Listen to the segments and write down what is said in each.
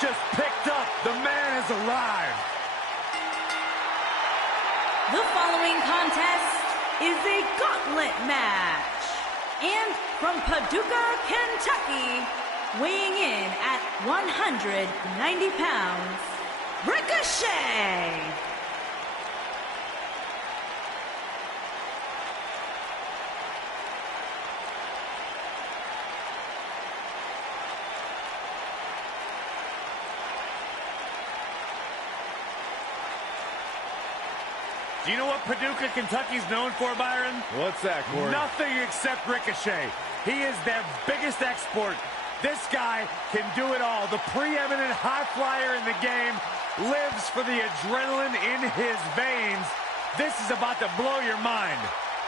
just picked up. The man has arrived. The following contest is a gauntlet match. And from Paducah, Kentucky, weighing in at 190 pounds, Ricochet. Do you know what Paducah, Kentucky's known for, Byron? What's that, Corey? Nothing except Ricochet. He is their biggest export. This guy can do it all. The preeminent high flyer in the game lives for the adrenaline in his veins. This is about to blow your mind.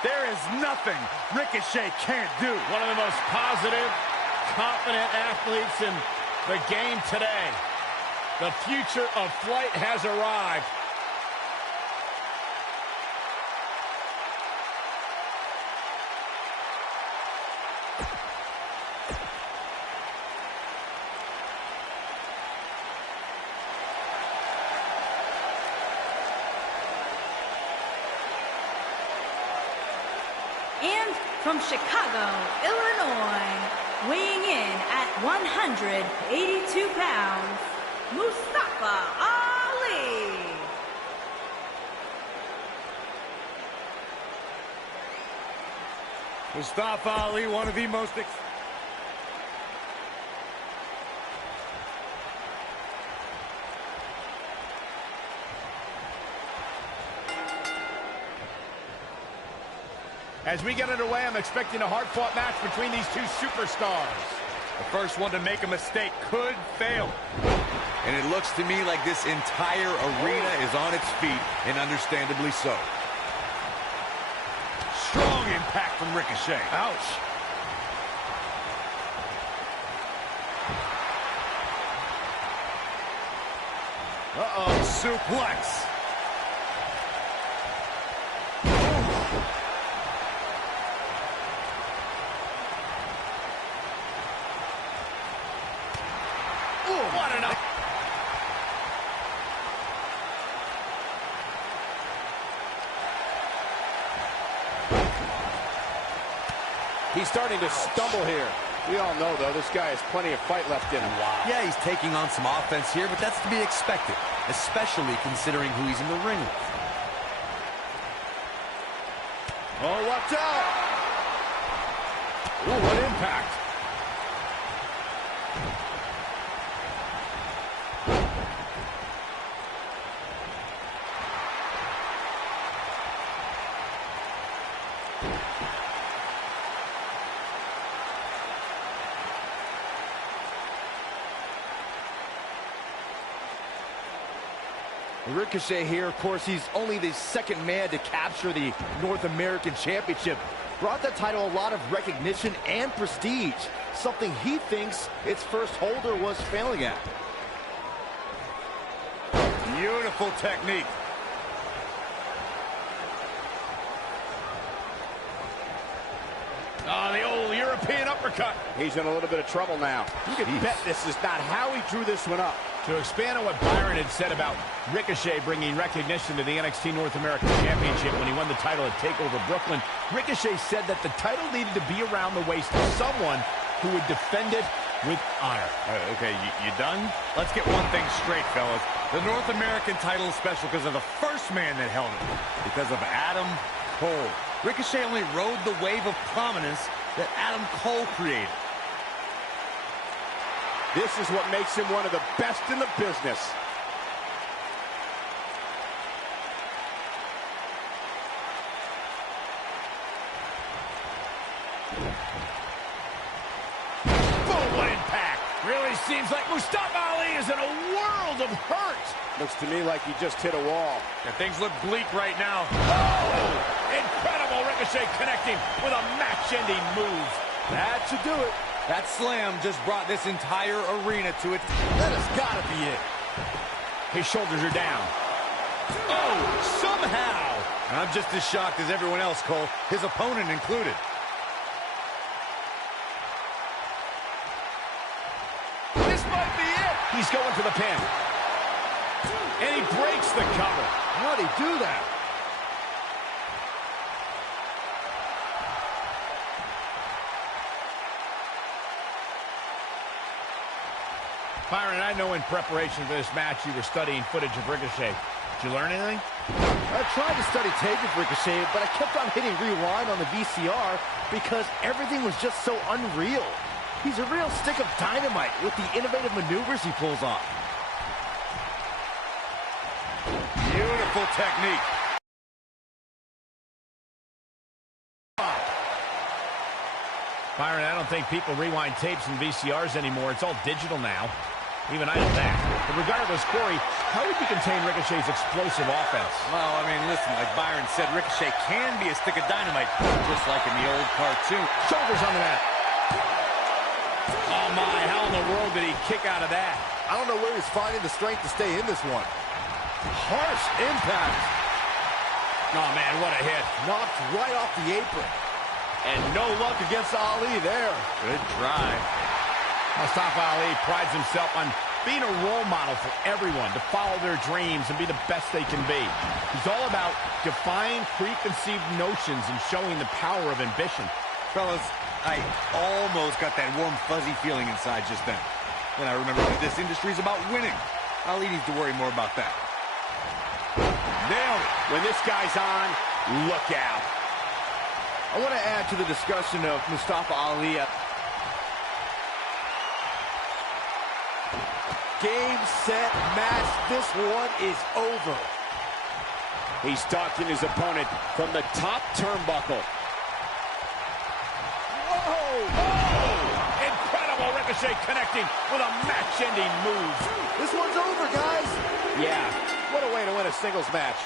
There is nothing Ricochet can't do. One of the most positive, confident athletes in the game today. The future of flight has arrived. And from Chicago, Illinois, weighing in at 182 pounds, Mustafa Ali. Mustafa Ali, one of the most... As we get underway, I'm expecting a hard-fought match between these two superstars. The first one to make a mistake could fail. And it looks to me like this entire arena is on its feet, and understandably so. Strong impact from Ricochet. Ouch. Uh-oh, suplex. He's starting to stumble here. We all know, though, this guy has plenty of fight left in him. Wow. Yeah, he's taking on some offense here, but that's to be expected, especially considering who he's in the ring with. Oh, watch out! Ooh, what impact. Ricochet here, of course, he's only the second man to capture the North American Championship. Brought the title a lot of recognition and prestige, something he thinks its first holder was failing at. Beautiful technique. Oh, the old European uppercut. He's in a little bit of trouble now. You can bet this is not how he drew this one up. To expand on what Byron had said about Ricochet bringing recognition to the NXT North American Championship when he won the title at TakeOver Brooklyn, Ricochet said that the title needed to be around the waist of someone who would defend it with honor. Okay, you done? Let's get one thing straight, fellas. The North American title is special because of the first man that held it, because of Adam Cole. Ricochet only rode the wave of prominence that Adam Cole created. This is what makes him one of the best in the business. Boom, what impact. Really seems like Mustafa Ali is in a world of hurt. Looks to me like he just hit a wall. And things look bleak right now. Oh! Incredible Ricochet connecting with a match-ending move. That should do it. That slam just brought this entire arena to it. That has got to be it. His shoulders are down. Oh, somehow. I'm just as shocked as everyone else, Cole, his opponent included. This might be it. He's going for the pin. And he breaks the cover. How'd he do that? Byron, I know in preparation for this match you were studying footage of Ricochet. Did you learn anything? I tried to study tape of Ricochet, but I kept on hitting rewind on the VCR because everything was just so unreal. He's a real stick of dynamite with the innovative maneuvers he pulls off. Beautiful technique. Byron, I don't think people rewind tapes and VCRs anymore. It's all digital now. Even I know that. But regardless, Corey, how would you contain Ricochet's explosive offense? Well, I mean, listen, like Byron said, Ricochet can be a stick of dynamite, just like in the old cartoon. Shoulders on the mat. Oh, my. How in the world did he kick out of that? I don't know where he's finding the strength to stay in this one. Harsh impact. Oh, man, what a hit. Knocked right off the apron. And no luck against Ali there. Good try. Mustafa Ali prides himself on being a role model for everyone to follow their dreams and be the best they can be. He's all about defying preconceived notions and showing the power of ambition. Fellas, I almost got that warm, fuzzy feeling inside just then. Then I remember that this industry is about winning. Ali needs to worry more about that. Nailed it. When this guy's on, look out. I want to add to the discussion of Mustafa Ali. Game, set, match. This one is over. He's stalking his opponent from the top turnbuckle. Whoa! Oh! Incredible Ricochet connecting with a match-ending move. This one's over, guys. Yeah, what a way to win a singles match.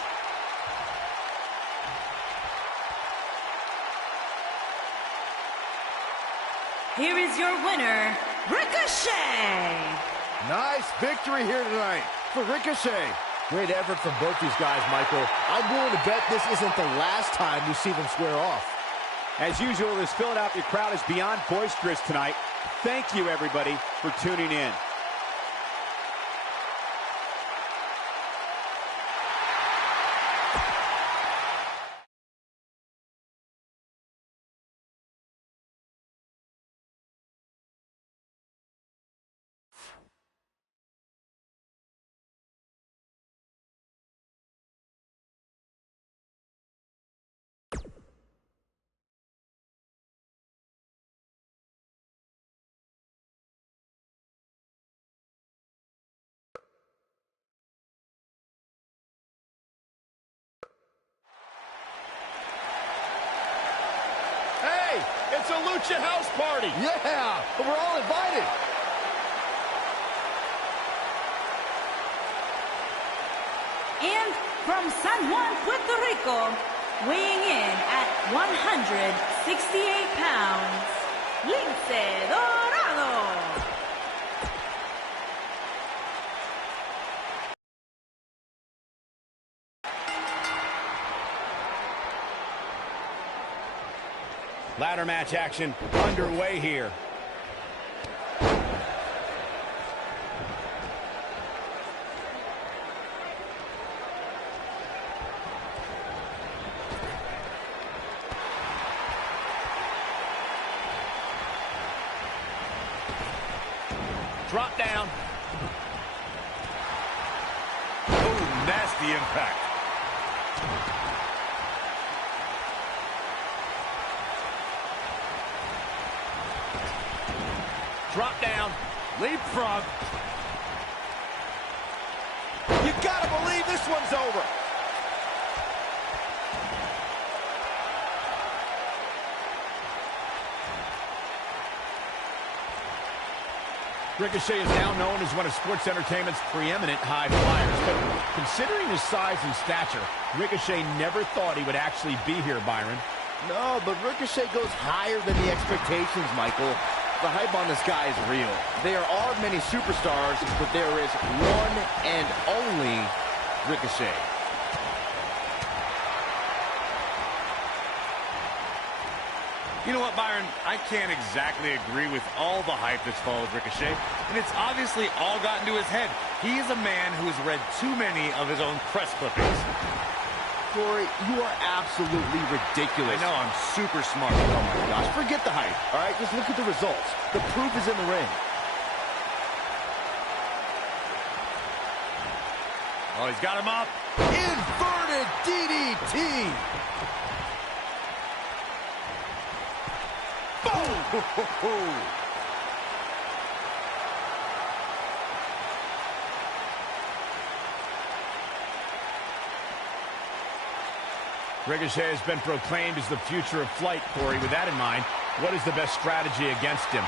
Here is your winner, Ricochet. Nice victory here tonight for Ricochet. Great effort from both these guys, Michael. I'm willing to bet this isn't the last time we see them square off. As usual, this Philadelphia crowd is beyond boisterous tonight. Thank you, everybody, for tuning in. It's a Lucha house party. Yeah, but we're all invited. And from San Juan, Puerto Rico, weighing in at 168 pounds, Lince Dorado. Ladder match action underway here. Drop down. Oh, nasty impact. Drop down. Leapfrog. You gotta believe this one's over. Ricochet is now known as one of sports entertainment's preeminent high flyers, but considering his size and stature, Ricochet never thought he would actually be here, Byron. No, but Ricochet goes higher than the expectations, Michael. The hype on this guy is real. There are many superstars, but there is one and only Ricochet. You know what, Byron? I can't exactly agree with all the hype that's followed Ricochet, and it's obviously all gotten to his head. He is a man who has read too many of his own press clippings. Corey, you are absolutely ridiculous. I know, I'm super smart. Oh my gosh, forget the hype, all right? Just look at the results. The proof is in the ring. Oh, he's got him up. Inverted DDT. Boom! Ricochet has been proclaimed as the future of flight, Corey. With that in mind, what is the best strategy against him?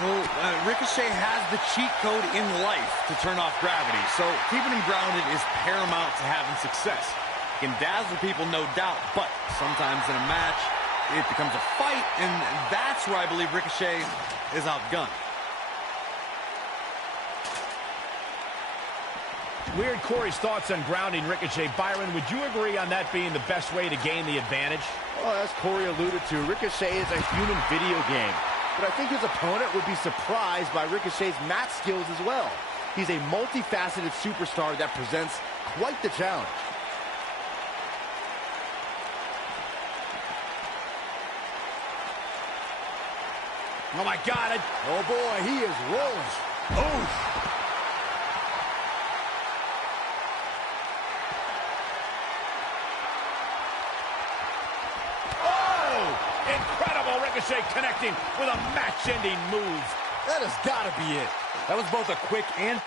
Well, Ricochet has the cheat code in life to turn off gravity, so keeping him grounded is paramount to having success. He can dazzle people, no doubt, but sometimes in a match, it becomes a fight, and that's where I believe Ricochet is outgunned. Weird Corey's thoughts on grounding Ricochet. Byron, would you agree on that being the best way to gain the advantage? Well, as Corey alluded to, Ricochet is a human video game. But I think his opponent would be surprised by Ricochet's match skills as well. He's a multifaceted superstar that presents quite the challenge. Oh, my God. Oh, boy, he is rolling. Oof. Incredible. Ricochet connecting with a match-ending move. That has got to be it. That was both a quick and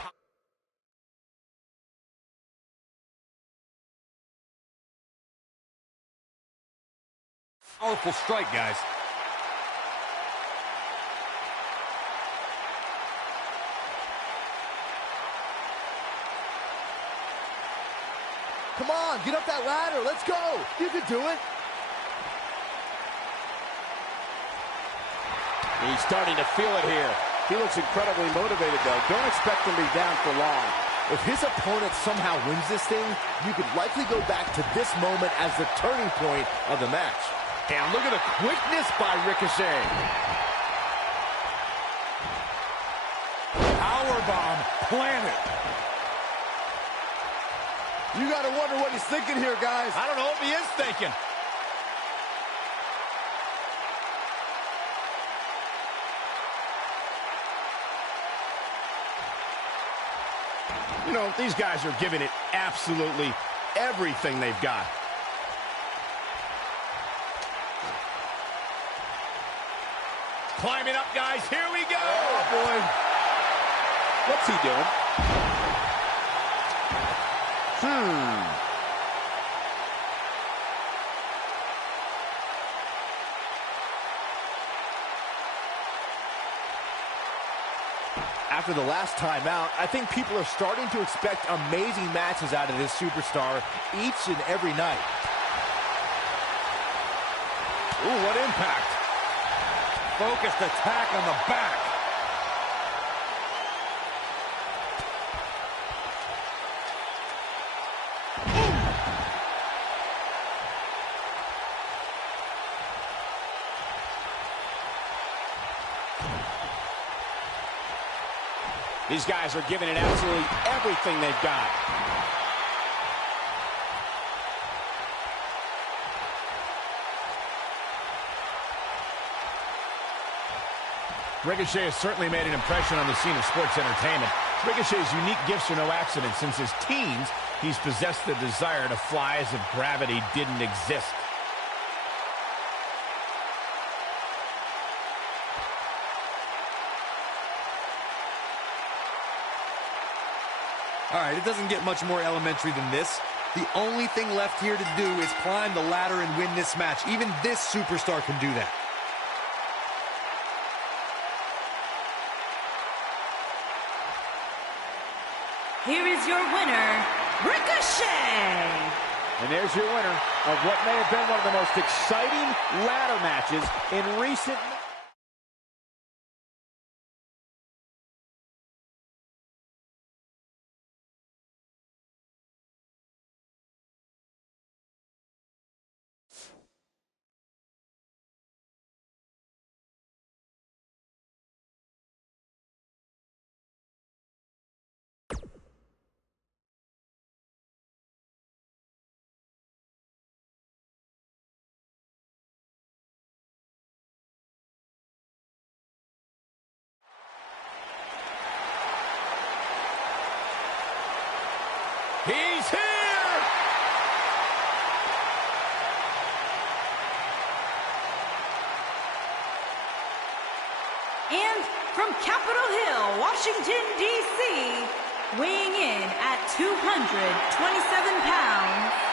powerful strike, guys. Come on, get up that ladder. Let's go. You can do it. He's starting to feel it here. He looks incredibly motivated, though. Don't expect him to be down for long. If his opponent somehow wins this thing, you could likely go back to this moment as the turning point of the match. And look at the quickness by Ricochet. Powerbomb planted. You got to wonder what he's thinking here, guys. I don't know if he is thinking. You know, these guys are giving it absolutely everything they've got. Climbing up, guys. Here we go. Oh, boy. What's he doing? After the last timeout, I think people are starting to expect amazing matches out of this superstar each and every night. Ooh, what impact. Focused attack on the back. These guys are giving it absolutely everything they've got. Ricochet has certainly made an impression on the scene of sports entertainment. Ricochet's unique gifts are no accident. Since his teens, he's possessed the desire to fly as if gravity didn't exist. All right, it doesn't get much more elementary than this. The only thing left here to do is climb the ladder and win this match. Even this superstar can do that. Here is your winner, Ricochet! And there's your winner of what may have been one of the most exciting ladder matches in recent Washington, D.C., weighing in at 227 pounds,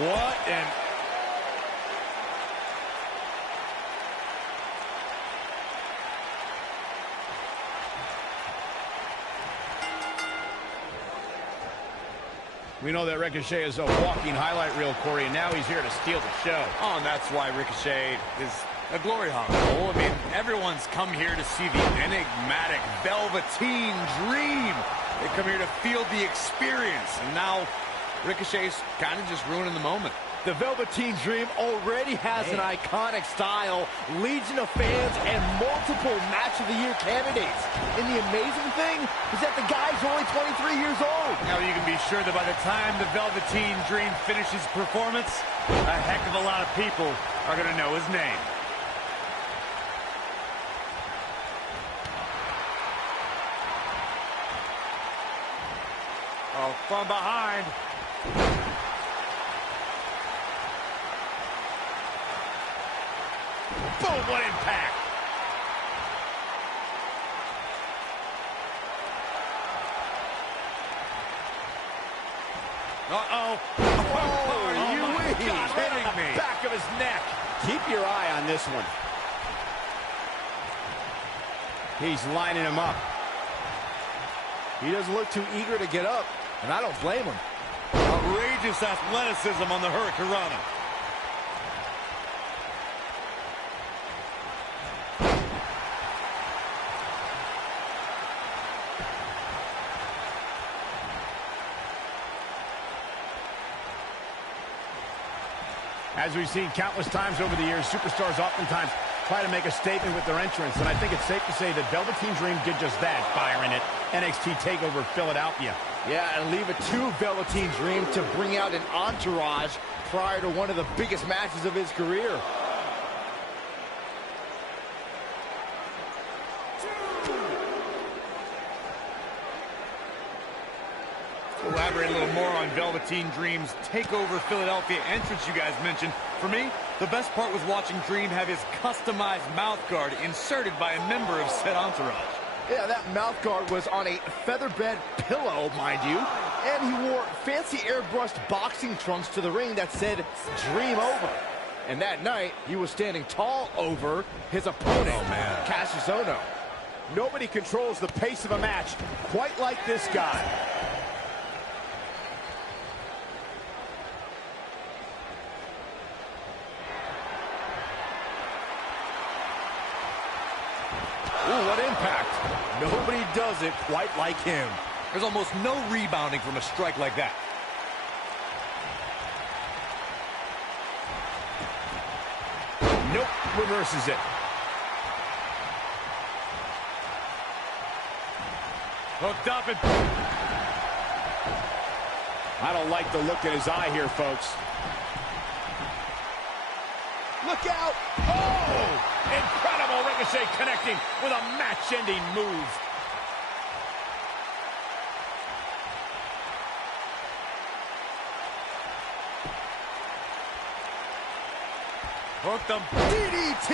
What an... We know that Ricochet is a walking highlight reel, Corey, and now he's here to steal the show. Oh, and that's why Ricochet is a glory hog. I mean, everyone's come here to see the enigmatic Velveteen Dream. They come here to feel the experience, and now Ricochet's kind of just ruining the moment. The Velveteen Dream already has an iconic style, legion of fans, and multiple Match of the Year candidates. And the amazing thing is that the guy's only 23 years old. Now you can be sure that by the time the Velveteen Dream finishes performance, a heck of a lot of people are going to know his name. Oh, from behind. Boom, what impact. Uh-oh. Are you kidding me? Back of his neck. Keep your eye on this one. He's lining him up. He doesn't look too eager to get up, and I don't blame him. Outrageous athleticism on the Hurricanrana. As we've seen countless times over the years, superstars oftentimes try to make a statement with their entrance, and I think it's safe to say that Velveteen Dream did just that, Byron, at NXT TakeOver Philadelphia. Yeah, and leave it to Velveteen Dream to bring out an entourage prior to one of the biggest matches of his career. Elaborate a little more on Velveteen Dream's TakeOver Philadelphia entrance you guys mentioned. For me, the best part was watching Dream have his customized mouth guard inserted by a member of said entourage. Yeah, that mouth guard was on a featherbed pillow, mind you, and he wore fancy airbrushed boxing trunks to the ring that said Dream Over. And that night, he was standing tall over his opponent, Cassius Ohno. Nobody controls the pace of a match quite like this guy. Ooh, what impact. Nobody does it quite like him. There's almost no rebounding from a strike like that. Nope, reverses it. Hooked up and... I don't like the look in his eye here, folks. Look out! Oh! Incredible Ricochet connecting with a match-ending move. Hooked him. DDT!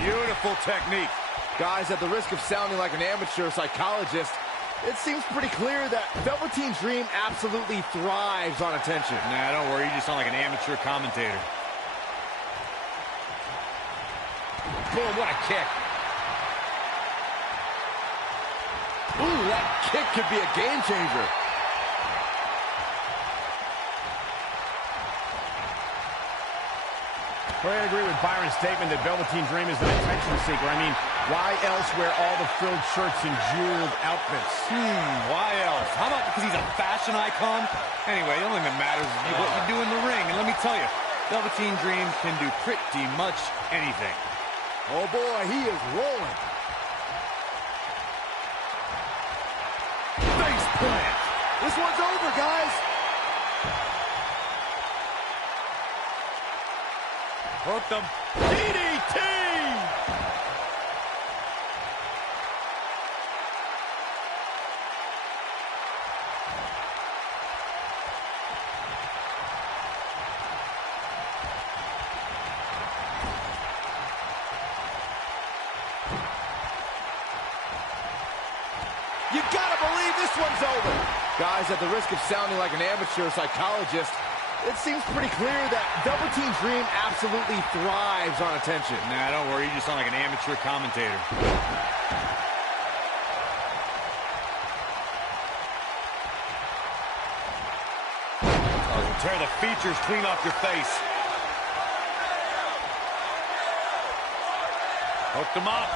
Beautiful technique. Guys, at the risk of sounding like an amateur psychologist, it seems pretty clear that Velveteen Dream absolutely thrives on attention. Nah, don't worry, you just sound like an amateur commentator. Boom, what a kick. Ooh, that kick could be a game changer. Well, I agree with Byron's statement that Velveteen Dream is an attention seeker. I mean, why else wear all the frilled shirts and jeweled outfits? Why else? How about because he's a fashion icon? Anyway, the only thing that matters is what you do in the ring. And let me tell you, Velveteen Dream can do pretty much anything. Oh boy, he is rolling. Face plant. This one's over, guys. Hooked him. DDT! You gotta believe this one's over. Guys, at the risk of sounding like an amateur psychologist, it seems pretty clear that Velveteen Dream absolutely thrives on attention. Nah, don't worry. You just sound like an amateur commentator. Oh, tear the features clean off your face. Hooked him up.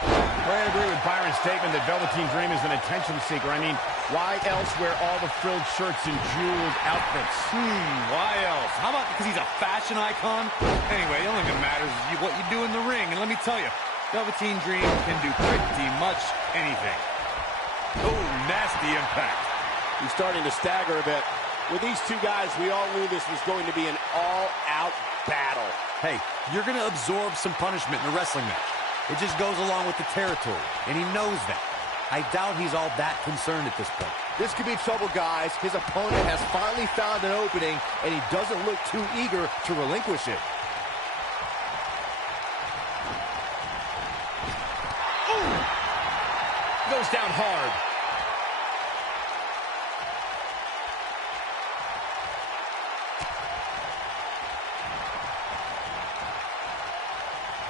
Well, I agree with Byron's statement that Velveteen Dream is an attention seeker. I mean, why else wear all the frilled shirts and jeweled outfits? Why else? How about because he's a fashion icon? Anyway, the only thing that matters is what you do in the ring. And let me tell you, Velveteen Dream can do pretty much anything. Oh, nasty impact. He's starting to stagger a bit. With these two guys, we all knew this was going to be an all-out battle. Hey, you're going to absorb some punishment in a wrestling match. It just goes along with the territory, and he knows that. I doubt he's all that concerned at this point. This could be trouble, guys. His opponent has finally found an opening, and he doesn't look too eager to relinquish it. Ooh! Goes down hard.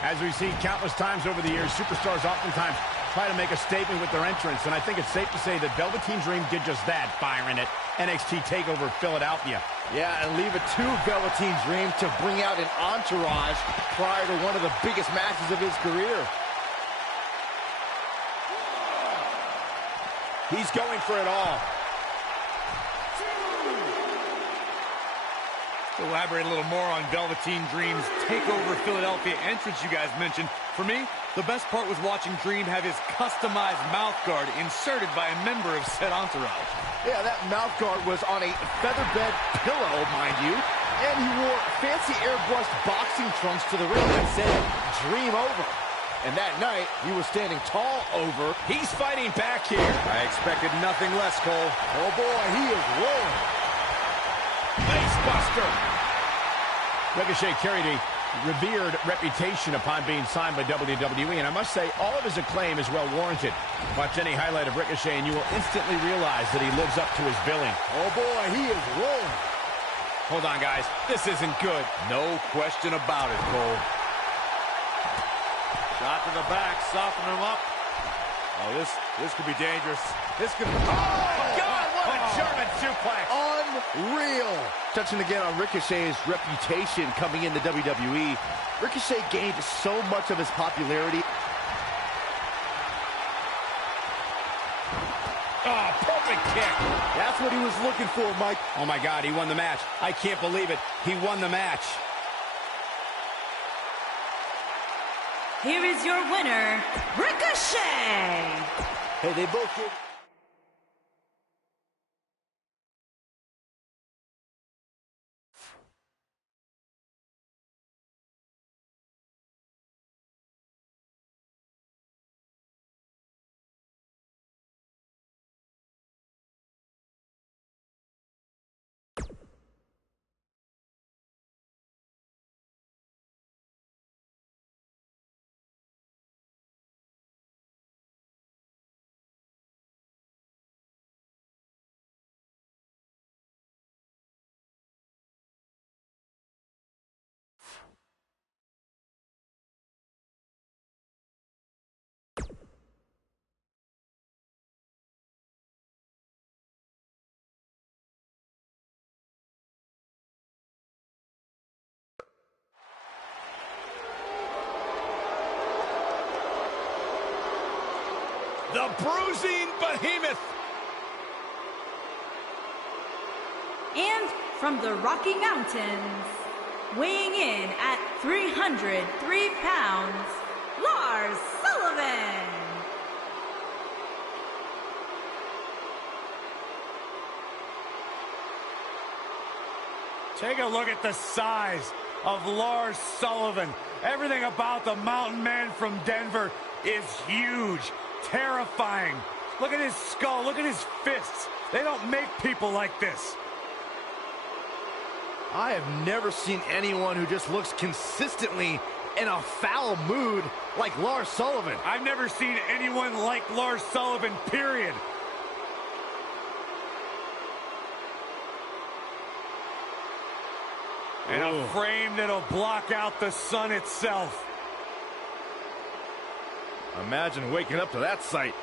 As we've seen countless times over the years, superstars oftentimes try to make a statement with their entrance, and I think it's safe to say that Velveteen Dream did just that, Byron, at NXT TakeOver Philadelphia. Yeah, and leave it to Velveteen Dream to bring out an entourage prior to one of the biggest matches of his career. He's going for it all. Elaborate a little more on Velveteen Dream's TakeOver Philadelphia entrance you guys mentioned. For me, the best part was watching Dream have his customized mouth guard inserted by a member of said entourage. Yeah, that mouth guard was on a featherbed pillow, mind you, and he wore fancy airbrushed boxing trunks to the ring that said, "Dream Over." And that night, he was standing tall over. He's fighting back here. I expected nothing less, Cole. Oh boy, he is rolling. Facebuster. Ricochet carried a revered reputation upon being signed by WWE, and I must say, all of his acclaim is well warranted. Watch any highlight of Ricochet, and you will instantly realize that he lives up to his billing. Oh boy, he is rolling. Hold on, guys. This isn't good. No question about it, Cole. Shot to the back, soften him up. Oh, this could be dangerous. This could be... Oh, God, what a German suplex. Unreal. Touching again on Ricochet's reputation coming into WWE, Ricochet gained so much of his popularity. Oh, perfect kick. That's what he was looking for, Mike. Oh, my God, he won the match. I can't believe it. He won the match. Here is your winner, Ricochet! Hey, they both gave... the bruising behemoth. And from the Rocky Mountains, weighing in at 303 pounds, Lars Sullivan. Take a look at the size of Lars Sullivan. Everything about the mountain man from Denver is huge, terrifying. Look at his skull, look at his fists. They don't make people like this. I have never seen anyone who just looks consistently in a foul mood like Lars Sullivan. I've never seen anyone like Lars Sullivan, period. And a frame that'll block out the sun itself. Imagine waking up to that sight.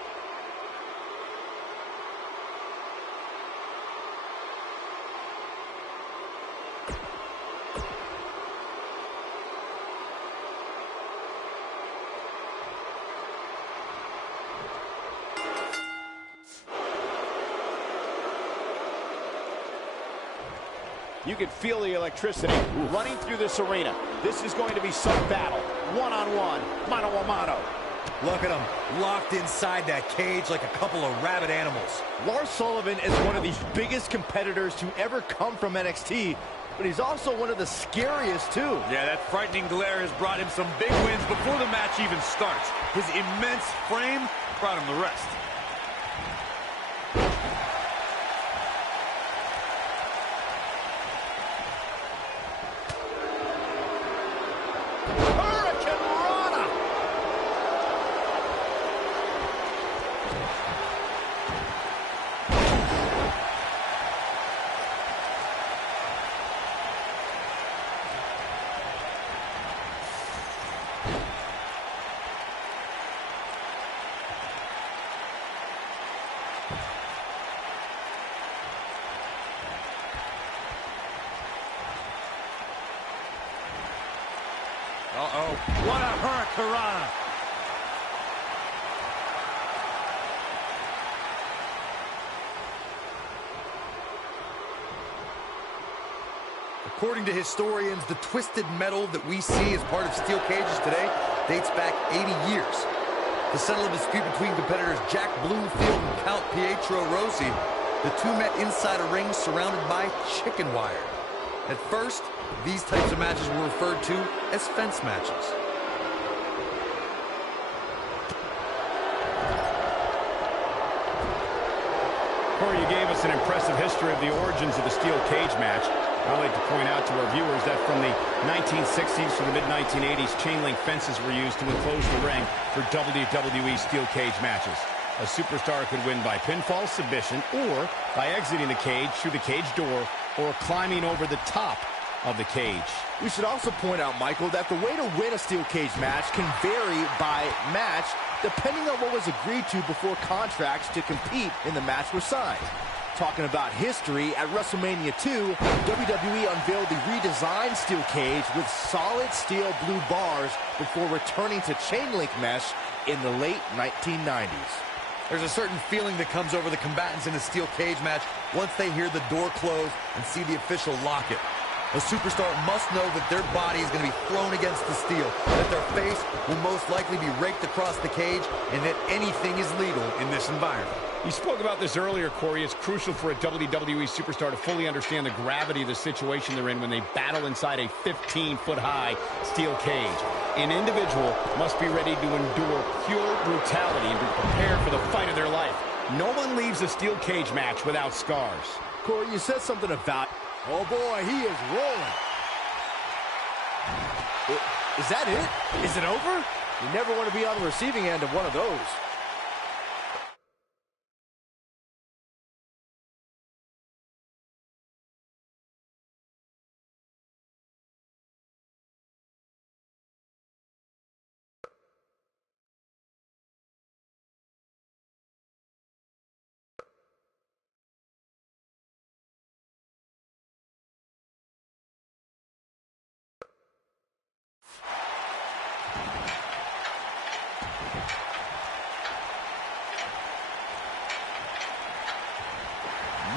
You can feel the electricity running through this arena. This is going to be some battle. One-on-one, mano-a-mano. Look at him, locked inside that cage like a couple of rabid animals. Lars Sullivan is one of the biggest competitors to ever come from NXT, but he's also one of the scariest too. Yeah, that frightening glare has brought him some big wins before the match even starts. His immense frame brought him the rest. Uh-oh, what a hurricanrana. According to historians, the twisted metal that we see as part of steel cages today dates back 80 years. To settle a dispute between competitors Jack Bloomfield and Count Pietro Rossi, the two met inside a ring surrounded by chicken wire. At first, these types of matches were referred to as fence matches. Corey, you gave us an impressive history of the origins of the steel cage match. I'd like to point out to our viewers that from the 1960s to the mid-1980s, chain link fences were used to enclose the ring for WWE steel cage matches. A superstar could win by pinfall, submission, or by exiting the cage through the cage door, or climbing over the top of the cage. We should also point out, Michael, that the way to win a steel cage match can vary by match depending on what was agreed to before contracts to compete in the match were signed. Talking about history, at WrestleMania 2, WWE unveiled the redesigned steel cage with solid steel blue bars before returning to chain link mesh in the late 1990s. There's a certain feeling that comes over the combatants in a steel cage match once they hear the door close and see the official lock it. A superstar must know that their body is going to be thrown against the steel, that their face will most likely be raked across the cage, and that anything is legal in this environment. You spoke about this earlier, Corey. It's crucial for a WWE superstar to fully understand the gravity of the situation they're in when they battle inside a 15-foot-high steel cage. An individual must be ready to endure pure brutality and be prepared for the fight of their life. No one leaves a steel cage match without scars. Corey, you said something about... Oh, boy, he is rolling. Is that it? Is it over? You never want to be on the receiving end of one of those.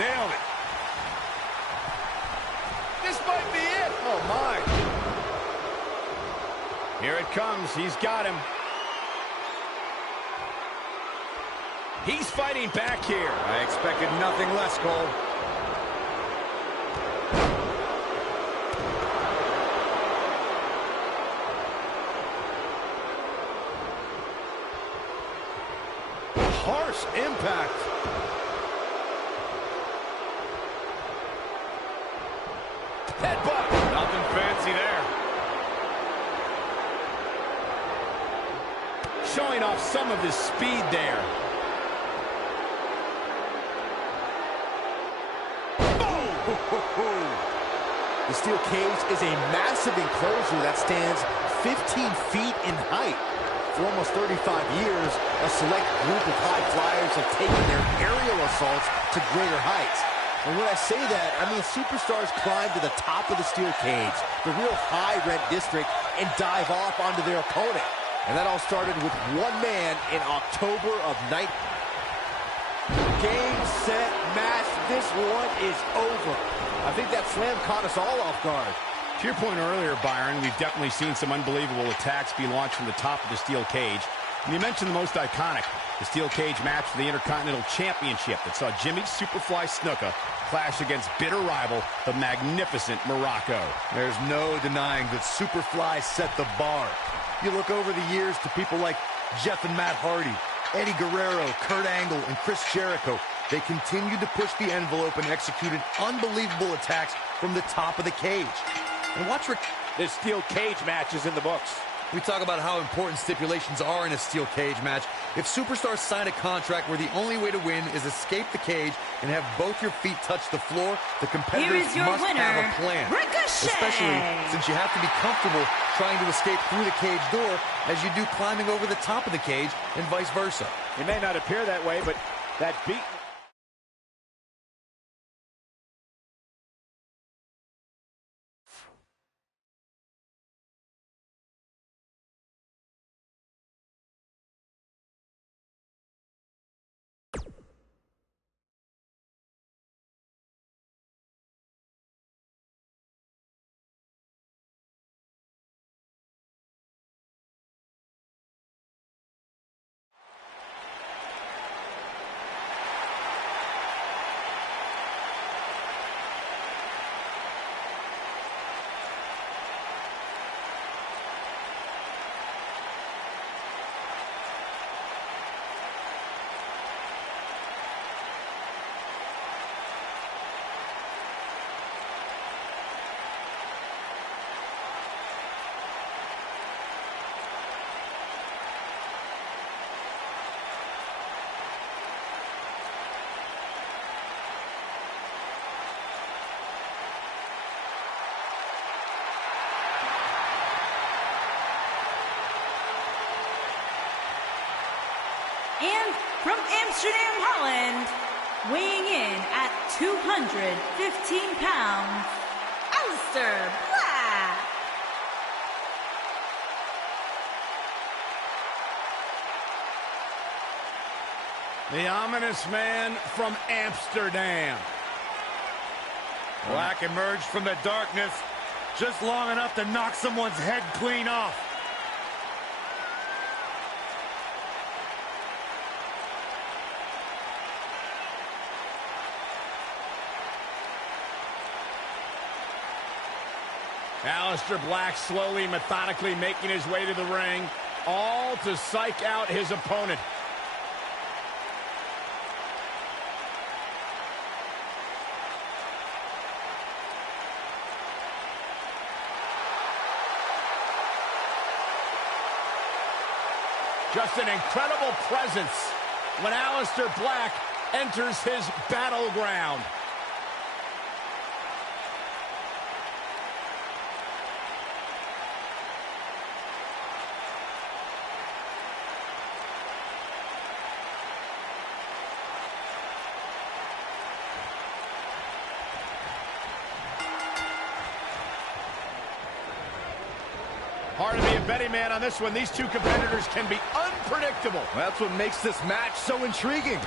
Nailed it. This might be it. Oh, my. Here it comes. He's got him. He's fighting back here. I expected nothing less, Cole. Harsh impact. Headbutt. Nothing fancy there. Showing off some of his speed there. The steel cage is a massive enclosure that stands 15 feet in height. For almost 35 years, a select group of high flyers have taken their aerial assaults to greater heights. And when I say that, I mean superstars climb to the top of the steel cage, the real high rent district, and dive off onto their opponent. And that all started with one man in October of 19... Game, set, match. This one is over. I think that slam caught us all off guard. To your point earlier, Byron, we've definitely seen some unbelievable attacks be launched from the top of the steel cage. And you mentioned the most iconic, the steel cage match for the Intercontinental Championship that saw Jimmy Superfly Snuka clash against bitter rival, the magnificent Morocco. There's no denying that Superfly set the bar. You look over the years to people like Jeff and Matt Hardy, Eddie Guerrero, Kurt Angle, and Chris Jericho. They continued to push the envelope and executed unbelievable attacks from the top of the cage. And watch This steel cage match is in the books. We talk about how important stipulations are in a steel cage match. If superstars sign a contract where the only way to win is escape the cage and have both your feet touch the floor, the competitors must have a plan. Ricochet! Especially since you have to be comfortable trying to escape through the cage door as you do climbing over the top of the cage and vice versa. It may not appear that way, but that beat... And from Amsterdam, Holland, weighing in at 215 pounds, Aleister Black. The ominous man from Amsterdam. Black emerged from the darkness just long enough to knock someone's head clean off. Aleister Black slowly, methodically making his way to the ring, all to psych out his opponent. Just an incredible presence when Aleister Black enters his battleground. Hard to be a betting man on this one. These two competitors can be unpredictable. That's what makes this match so intriguing.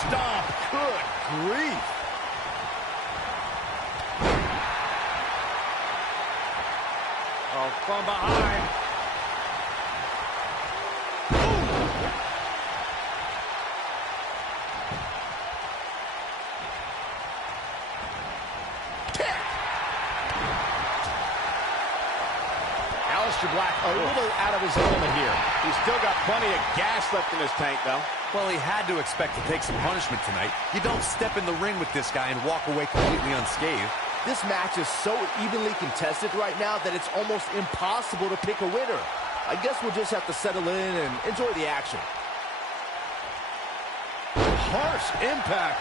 stomp. Good grief. Oh, from behind. Aleister Black a little out of his element here. He's still got plenty of gas left in his tank, though. Well, he had to expect to take some punishment tonight. You don't step in the ring with this guy and walk away completely unscathed. This match is so evenly contested right now that it's almost impossible to pick a winner. I guess we'll just have to settle in and enjoy the action. Harsh impact.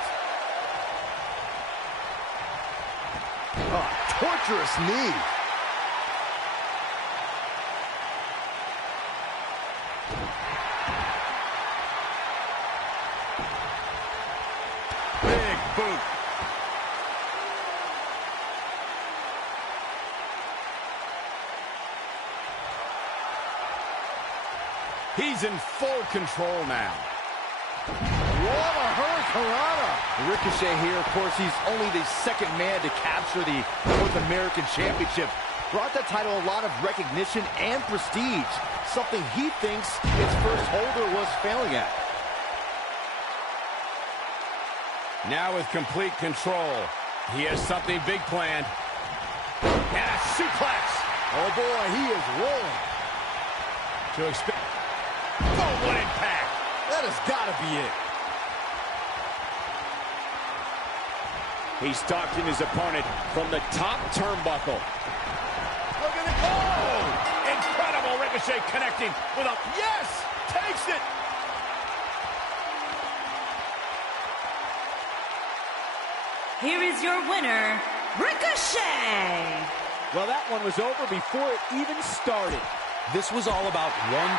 Oh, torturous knee. Big boot. He's in full control now. What a hurricanrana. Ricochet here, of course, he's only the second man to capture the North American Championship. Brought the title a lot of recognition and prestige, something he thinks its first holder was failing at. Now with complete control, he has something big planned. And a suplex. Oh boy, he is rolling. To expect. Oh, what impact. That has got to be it. He's stalking his opponent from the top turnbuckle. Look at it. Oh! Incredible Ricochet connecting with a... Yes! Takes it! Here is your winner, Ricochet! Well, that one was over before it even started. This was all about one...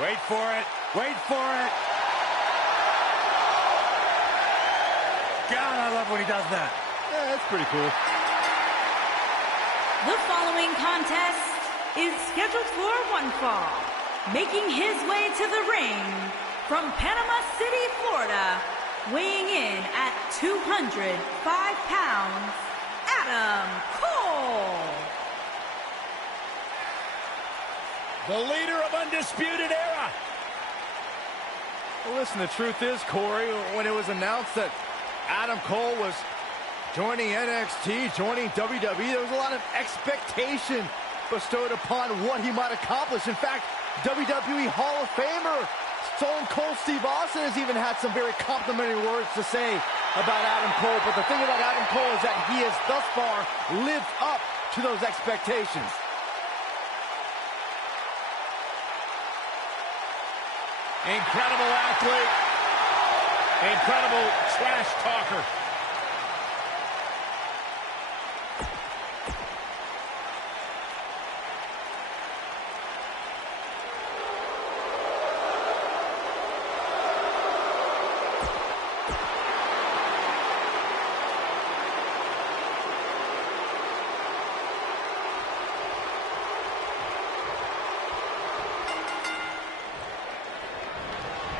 Wait for it. Wait for it. God, I love when he does that. Yeah, that's pretty cool. The following contest is scheduled for one fall. Making his way to the ring from Panama City, Florida, weighing in at 205 pounds, Adam Cole. The leader of Undisputed Era. Well, listen, the truth is, Corey, when it was announced that Adam Cole was joining NXT, joining WWE, there was a lot of expectation bestowed upon what he might accomplish. In fact, WWE Hall of Famer Stone Cold Steve Austin has even had some very complimentary words to say about Adam Cole. But the thing about Adam Cole is that he has thus far lived up to those expectations. Incredible athlete. Incredible trash talker.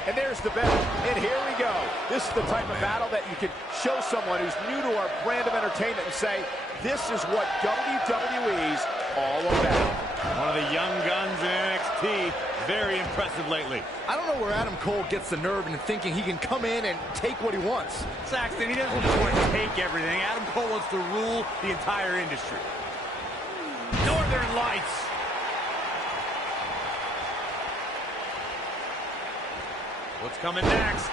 And there's the bell, and here we go. This is the type of battle that you can show someone who's new to our brand of entertainment and say, this is what WWE's all about. One of the young guns in NXT. Very impressive lately. I don't know where Adam Cole gets the nerve in thinking he can come in and take what he wants. Saxton, he doesn't just want to take everything. Adam Cole wants to rule the entire industry. Northern Lights. What's coming next?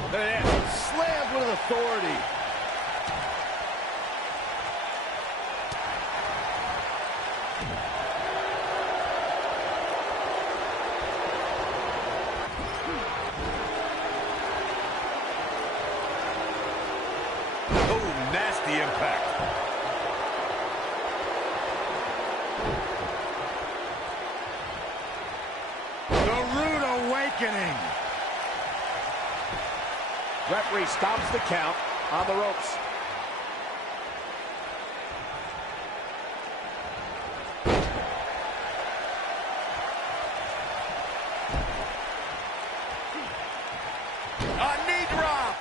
Look at that. Slammed with authority. Oh, nasty impact. Referee stops the count on the ropes. A knee drop.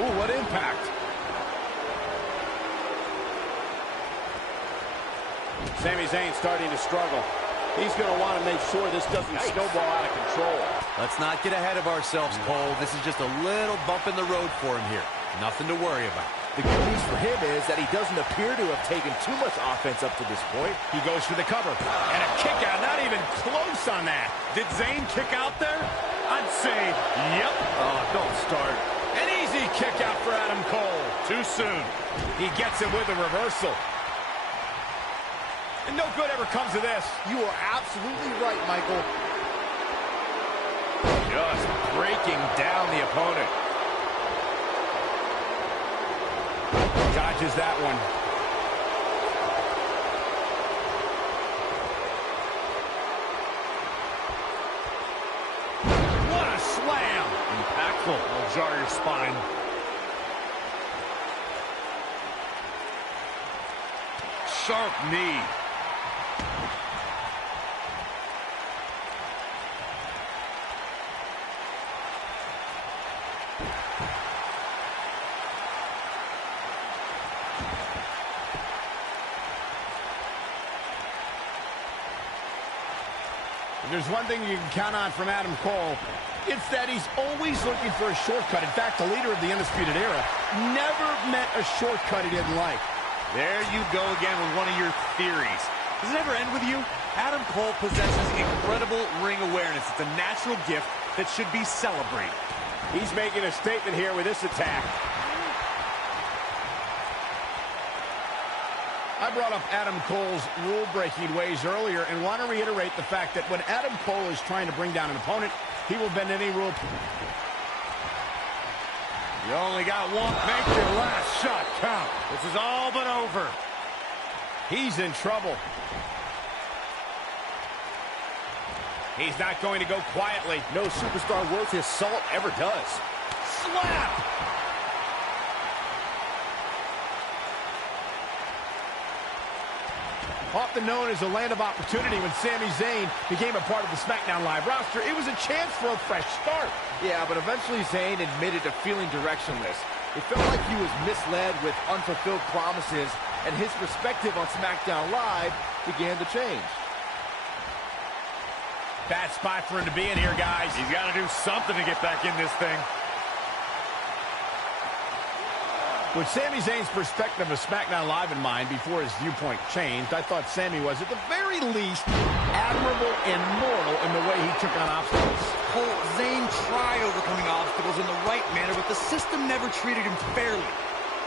Ooh, what impact. Sami Zayn starting to struggle. He's going to want to make sure this doesn't snowball out of control. Let's not get ahead of ourselves, Cole. This is just a little bump in the road for him here. Nothing to worry about. The good news for him is that he doesn't appear to have taken too much offense up to this point. He goes for the cover. And a kick out, not even close on that. Did Zayn kick out there? I'd say, yep. Oh, don't start. An easy kick out for Adam Cole. Too soon. He gets it with a reversal. And no good ever comes of this. You are absolutely right, Michael. Just breaking down the opponent. Dodges that one. What a slam. Impactful. Will jar your spine. Sharp knee. There's one thing you can count on from Adam Cole. It's that he's always looking for a shortcut. In fact, the leader of the Undisputed Era never met a shortcut he didn't like. There you go again with one of your theories. Does it ever end with you? Adam Cole possesses incredible ring awareness. It's a natural gift that should be celebrated. He's making a statement here with this attack. I brought up Adam Cole's rule-breaking ways earlier and want to reiterate the fact that when Adam Cole is trying to bring down an opponent, he will bend any rule. You only got one. Make your last shot count. This is all but over. He's in trouble. He's not going to go quietly. No superstar worth his salt ever does. Slap! Often known as a land of opportunity, when Sami Zayn became a part of the SmackDown Live roster, it was a chance for a fresh start. Yeah, but eventually Zayn admitted to feeling directionless. It felt like he was misled with unfulfilled promises, and his perspective on SmackDown Live began to change. Bad spot for him to be in here, guys. He's got to do something to get back in this thing. With Sami Zayn's perspective of SmackDown Live in mind before his viewpoint changed, I thought Sami was, at the very least, admirable and mortal in the way he took on obstacles. Cole, Zayn tried overcoming obstacles in the right manner, but the system never treated him fairly.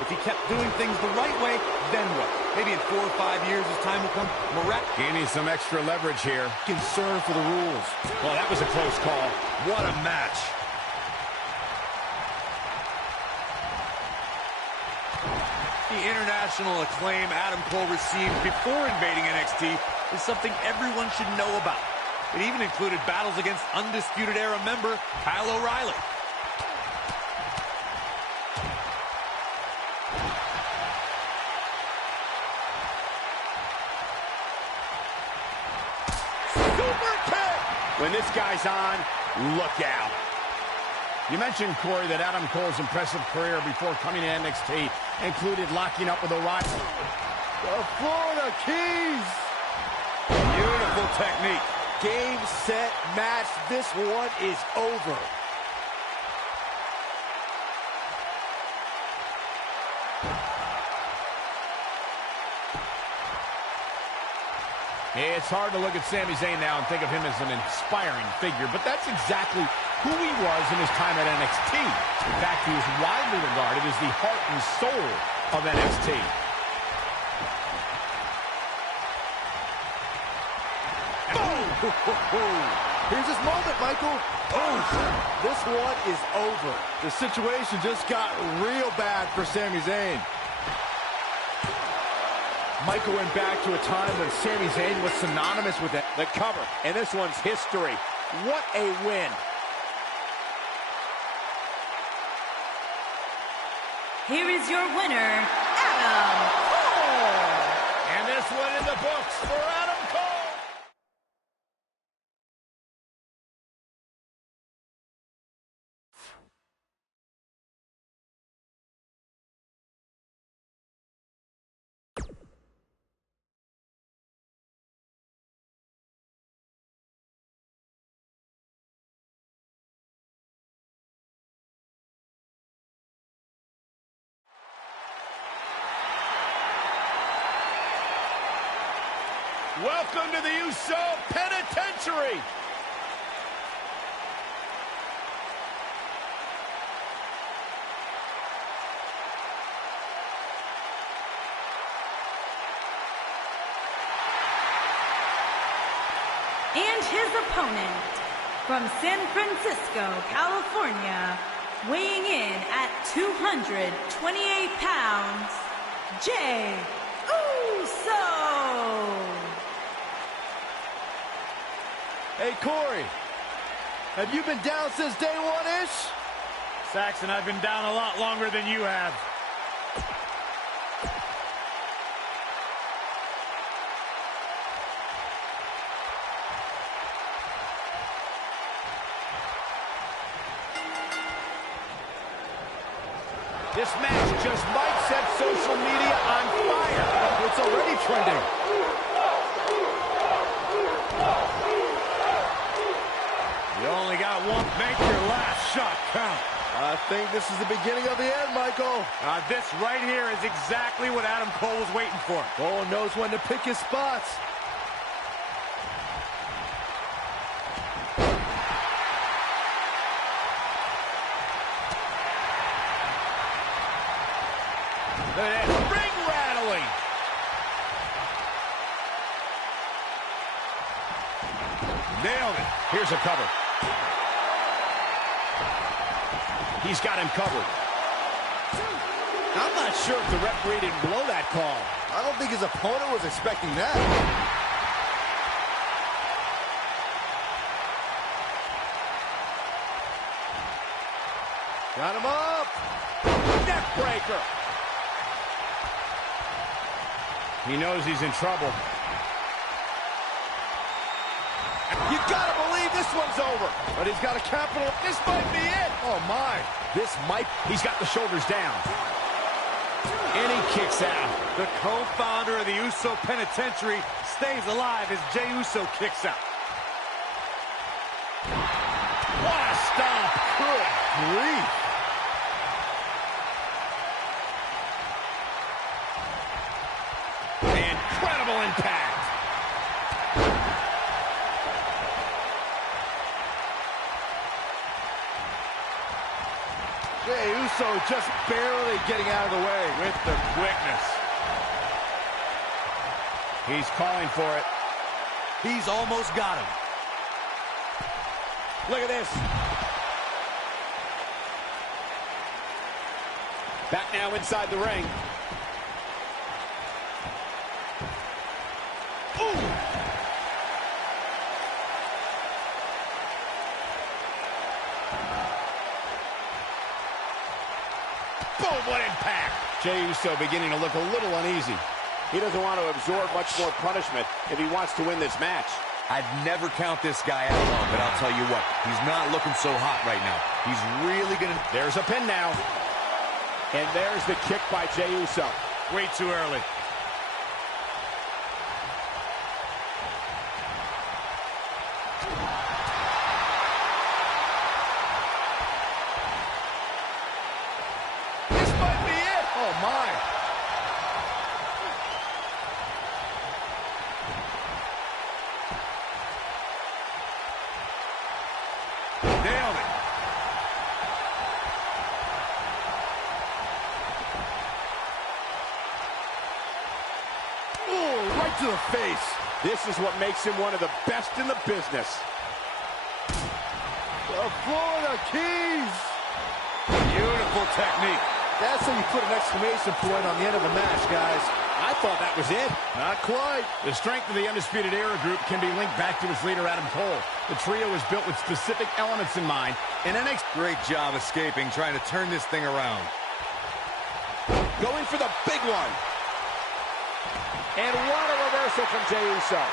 If he kept doing things the right way, then what? Maybe in 4 or 5 years, his time will come. Gaining some extra leverage here. Concern for the rules. Well, that was a close call. What a match. The international acclaim Adam Cole received before invading NXT is something everyone should know about. It even included battles against Undisputed Era member Kyle O'Reilly. Super kick! When this guy's on, look out. You mentioned, Corey, that Adam Cole's impressive career before coming to NXT included locking up with O'Reilly. The Florida Keys! Beautiful technique. Game, set, match. This one is over. It's hard to look at Sami Zayn now and think of him as an inspiring figure, but that's exactly who he was in his time at NXT. In fact, he was widely regarded as the heart and soul of NXT. Here's his moment, Michael. Oh, this one is over. The situation just got real bad for Sami Zayn. Michael went back to a time when Sami Zayn was synonymous with it. The cover, and this one's history. What a win. Here is your winner, Adam Cole. And this one in the books for Adam Cole. Welcome to the Uso Penitentiary. And his opponent, from San Francisco, California, weighing in at 228 pounds, Jay Uso. Hey, Corey, have you been down since day one-ish? Saxon, I've been down a lot longer than you have. This match just might set social media on fire. It's already trending. You only got one. Make your last shot count. I think this is the beginning of the end, Michael. This right here is exactly what Adam Cole was waiting for. Cole knows when to pick his spots. Ring rattling. Nailed it. Here's a cover. He's got him covered. I'm not sure if the referee didn't blow that call. I don't think his opponent was expecting that. Got him up. Neck breaker. He knows he's in trouble. You gotta believe this one's over. But he's got a capital. This might be it. Oh, my. He's got the shoulders down. And he kicks out. The co-founder of the Uso Penitentiary stays alive as Jay Uso kicks out. What a stomp. Good grief. Incredible impact. Jay Uso just barely getting out of the way With the quickness. He's calling for it. He's almost got him. Look at this. Back now inside the ring. Ooh. Boom, what impact. Jay Uso beginning to look a little uneasy. He doesn't want to absorb much more punishment if he wants to win this match. I'd never count this guy out long, but I'll tell you what, he's not looking so hot right now. He's really gonna... There's a pin now. And there's the kick by Jay Uso. Way too early. This might be it. Oh, my. Nailed it. Oh, right to the face. This is what makes him one of the best in the business. The Florida Keys. Beautiful technique. That's how you put an exclamation point on the end of a match, guys. I thought that was it. Not quite. The strength of the Undisputed Era group can be linked back to its leader, Adam Cole. The trio is built with specific elements in mind, and NXT Great job escaping, trying to turn this thing around. going for the big one. And what a reversal from Jay Uso.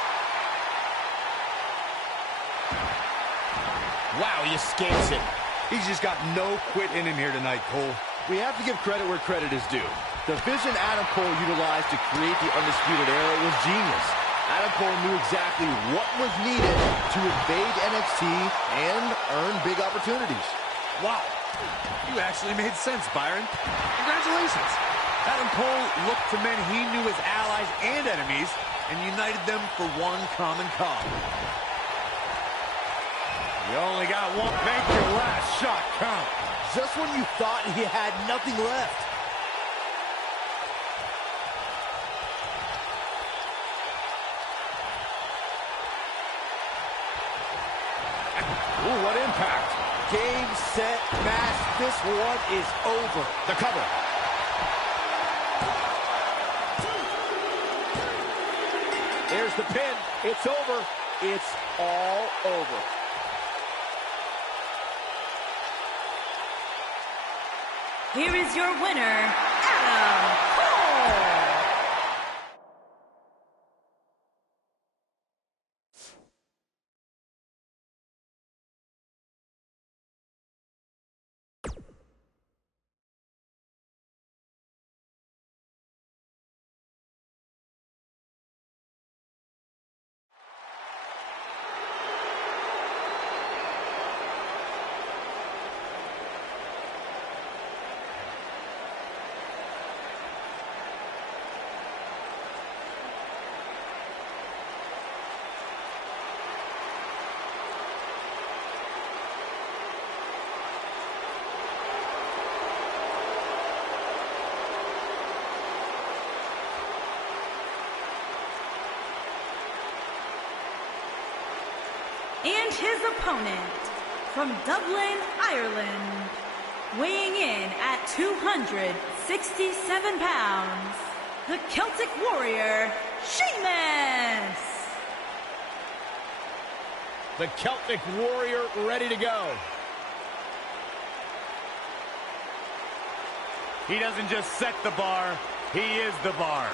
Wow, he escapes it. He's just got no quit in him here tonight, Cole. We have to give credit where credit is due. The vision Adam Cole utilized to create the Undisputed Era was genius. Adam Cole knew exactly what was needed to invade NXT and earn big opportunities. Wow. You actually made sense, Byron. Congratulations. Adam Cole looked to men he knew as allies and enemies and united them for one common cause. You only got one. Make your last shot count. Just when you thought he had nothing left. Ooh, what impact. Game, set, match. This one is over. The cover. There's the pin. It's over. It's all over. Here is your winner, Adam Cole. And his opponent from Dublin, Ireland, weighing in at 267 pounds, the Celtic Warrior, Sheamus. The Celtic Warrior ready to go. He doesn't just set the bar, he is the bar.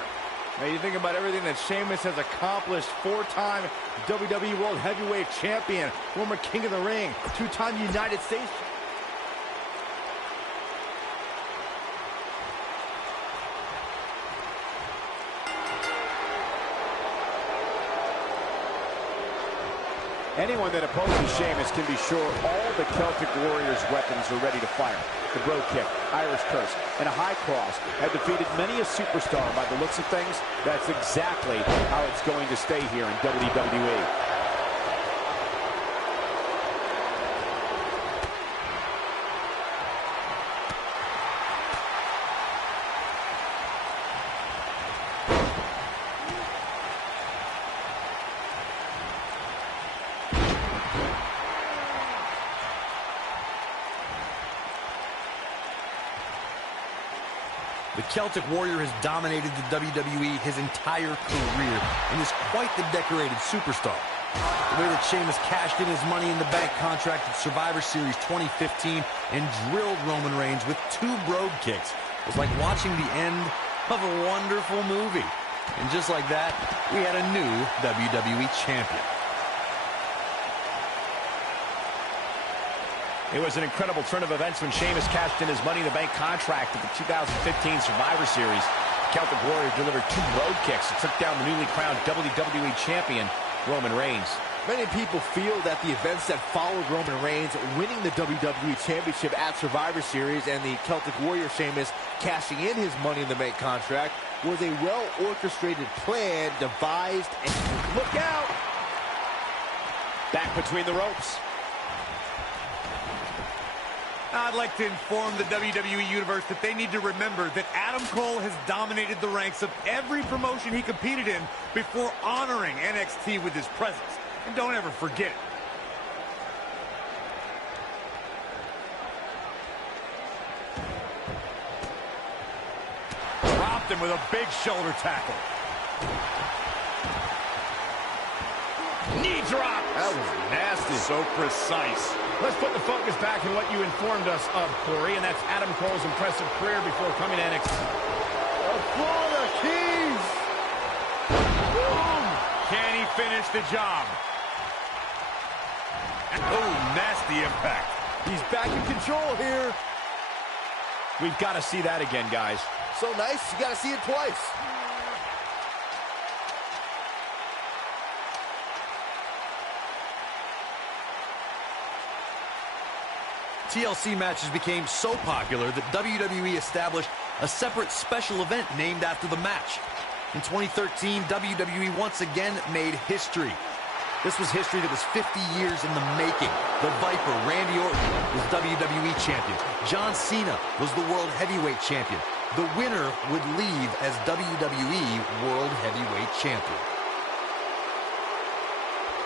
Now you think about everything that Sheamus has accomplished. 4-time WWE World Heavyweight Champion, former King of the Ring, 2-time United States. Anyone that opposes Sheamus can be sure all the Celtic Warriors' weapons are ready to fire. The Bro Kick, Irish Curse, and a High Cross have defeated many a superstar. By the looks of things, that's exactly how it's going to stay here in WWE. The Celtic Warrior has dominated the WWE his entire career and is quite the decorated superstar. The way that Sheamus cashed in his Money in the Bank contract at Survivor Series 2015 and drilled Roman Reigns with 2 brogue kicks was like watching the end of a wonderful movie. And just like that, we had a new WWE Champion. It was an incredible turn of events when Sheamus cashed in his Money in the Bank contract at the 2015 Survivor Series. Celtic Warrior delivered 2 road kicks and took down the newly crowned WWE Champion, Roman Reigns. Many people feel that the events that followed Roman Reigns winning the WWE Championship at Survivor Series and the Celtic Warrior Sheamus cashing in his Money in the Bank contract was a well-orchestrated plan devised and... Look out! Back between the ropes. I'd like to inform the WWE Universe that they need to remember that Adam Cole has dominated the ranks of every promotion he competed in before honoring NXT with his presence. And don't ever forget it. Dropped him with a big shoulder tackle. Knee drop. That was nasty. So precise. Let's put the focus back on what you informed us of, Corey, and that's Adam Cole's impressive career before coming to NXT. Florida Keys! Boom! Can he finish the job? Oh, nasty impact. He's back in control here. We've got to see that again, guys. So nice, you got to see it twice. TLC matches became so popular that WWE established a separate special event named after the match. In 2013, WWE once again made history. This was history that was 50 years in the making. The Viper, Randy Orton, was WWE Champion. John Cena was the World Heavyweight Champion. The winner would leave as WWE World Heavyweight Champion.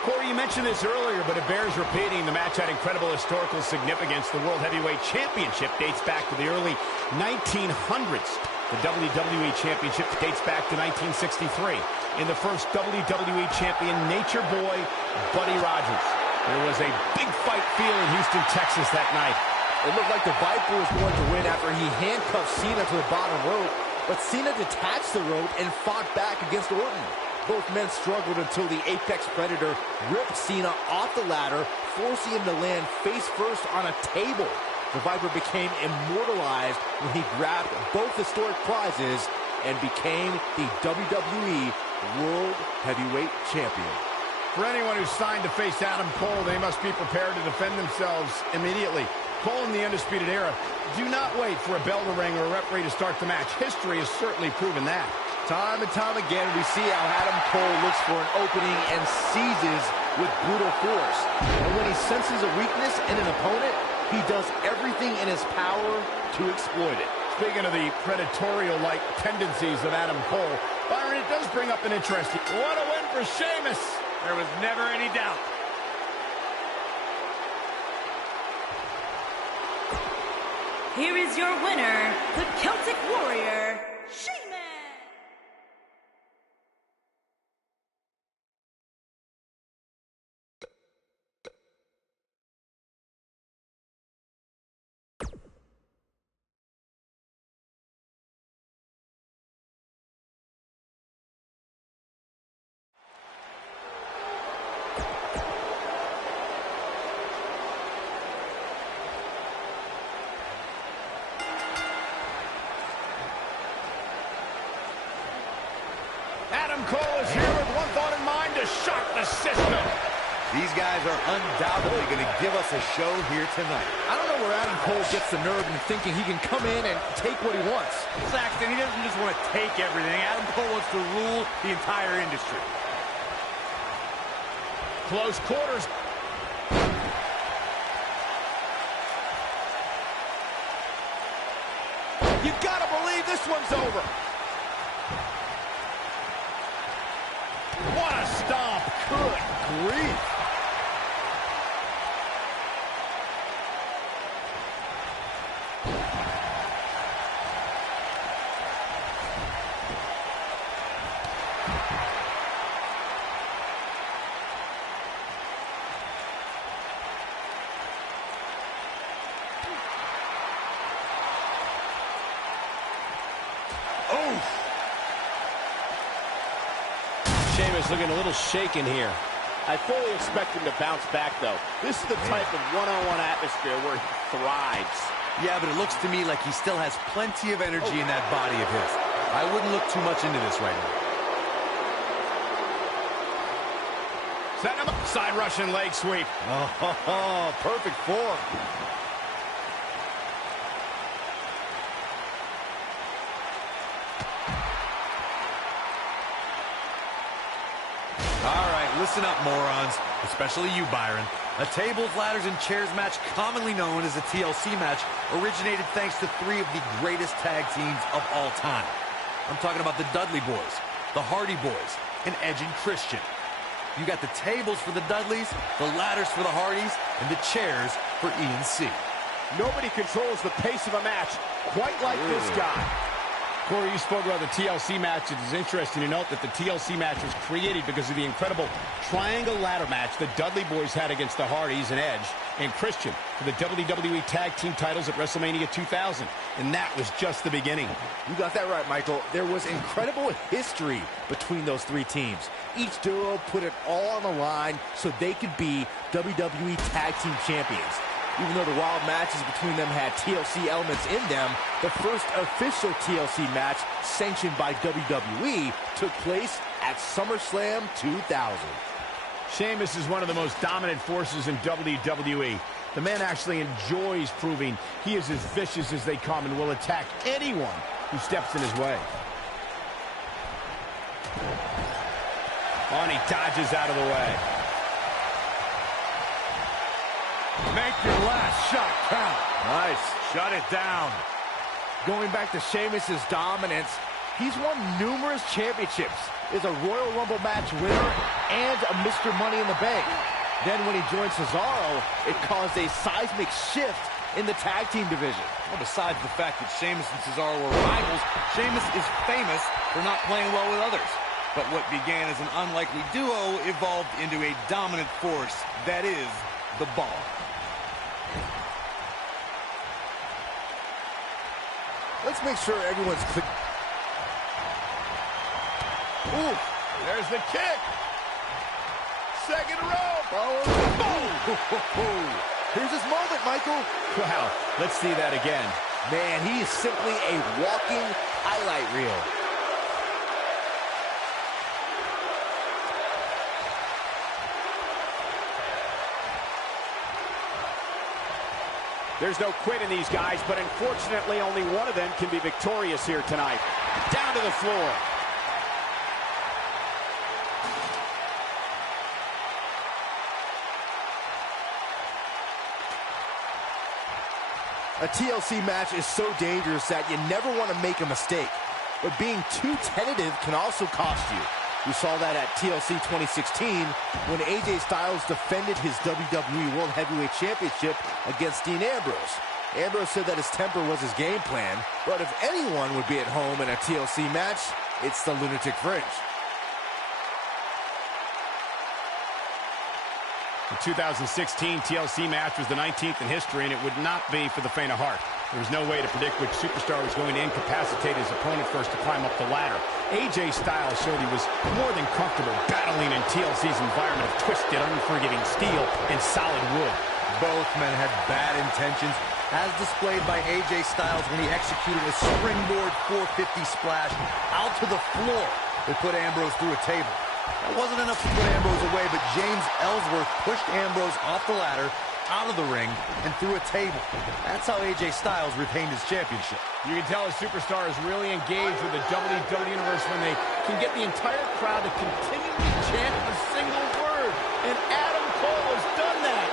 Corey, you mentioned this earlier, but it bears repeating. The match had incredible historical significance. The World Heavyweight Championship dates back to the early 1900s. The WWE Championship dates back to 1963. In the first WWE Champion, Nature Boy, Buddy Rogers. There was a big fight feel in Houston, Texas that night. It looked like the Viper was going to win after he handcuffed Cena to the bottom rope, but Cena detached the rope and fought back against Orton. Both men struggled until the Apex Predator ripped Cena off the ladder, forcing him to land face first on a table. The Viper became immortalized when he grabbed both historic prizes and became the WWE World Heavyweight Champion. For anyone who's signed to face Adam Cole, they must be prepared to defend themselves immediately. Cole in the Undisputed Era, do not wait for a bell to ring or a referee to start the match. History has certainly proven that. Time and time again, we see how Adam Cole looks for an opening and seizes with brutal force. And when he senses a weakness in an opponent, he does everything in his power to exploit it. Speaking of the predatorial-like tendencies of Adam Cole, Byron, it does bring up an interesting... What a win for Sheamus! There was never any doubt. here is your winner, the Celtic Warrior, Sheamus. Adam Cole is here with one thought in mind, to shock the system. These guys are undoubtedly going to give us a show here tonight. I don't know where Adam Cole gets the nerve in thinking he can come in and take what he wants. Saxton, he doesn't just want to take everything. Adam Cole wants to rule the entire industry. Close quarters. You gotta believe this one's over. What a stomp. Good grief. Sheamus looking a little shaken here. I fully expect him to bounce back, though. This is the type of one-on-one atmosphere where he thrives. Yeah, but it looks to me like he still has plenty of energy in that body of his. I wouldn't look too much into this right now. Setting him up. Side Russian leg sweep. Oh, perfect form. All right, listen up, morons, especially you, Byron. A tables, ladders, and chairs match, commonly known as a TLC match, originated thanks to three of the greatest tag teams of all time. I'm talking about the Dudley Boys, the Hardy Boys, and Edge and Christian. You got the tables for the Dudleys, the ladders for the Hardys, and the chairs for E&C. Nobody controls the pace of a match quite like this guy. Corey, you spoke about the TLC match. It is interesting to note that the TLC match was created because of the incredible triangle ladder match the Dudley Boys had against the Hardys and Edge and Christian for the WWE Tag Team titles at WrestleMania 2000. And that was just the beginning. You got that right, Michael. There was incredible history between those three teams. Each duo put it all on the line so they could be WWE Tag Team Champions. Even though the wild matches between them had TLC elements in them, the first official TLC match sanctioned by WWE took place at SummerSlam 2000. Sheamus is one of the most dominant forces in WWE. The man actually enjoys proving he is as vicious as they come and will attack anyone who steps in his way. Oh, and he dodges out of the way. Make your last shot count. Nice. Shut it down. Going back to Sheamus' dominance, he's won numerous championships, is a Royal Rumble match winner, and a Mr. Money in the Bank. Then when he joined Cesaro, it caused a seismic shift in the tag team division. Well, besides the fact that Sheamus and Cesaro were rivals, Sheamus is famous for not playing well with others. But what began as an unlikely duo evolved into a dominant force, that is, the Bar. Let's make sure everyone's clear. Ooh, there's the kick. Second row. Boom! Here's his moment, Michael. Wow, let's see that again. Man, he is simply a walking highlight reel. There's no quit in these guys, but unfortunately only one of them can be victorious here tonight. Down to the floor. A TLC match is so dangerous that you never want to make a mistake. But being too tentative can also cost you. We saw that at TLC 2016 when AJ Styles defended his WWE World Heavyweight Championship against Dean Ambrose. Ambrose said that his temper was his game plan, but if anyone would be at home in a TLC match, it's the Lunatic Fringe. The 2016 TLC match was the 19th in history, and it would not be for the faint of heart. There was no way to predict which superstar was going to incapacitate his opponent first to climb up the ladder. AJ Styles showed he was more than comfortable battling in TLC's environment of twisted, unforgiving steel and solid wood. Both men had bad intentions, as displayed by AJ Styles when he executed a springboard 450 splash out to the floor that put Ambrose through a table. That wasn't enough to put Ambrose away, but James Ellsworth pushed Ambrose off the ladder, out of the ring, and through a table. That's how AJ Styles retained his championship. You can tell a superstar is really engaged with the WWE Universe when they can get the entire crowd to continually chant a single word. And Adam Cole has done that.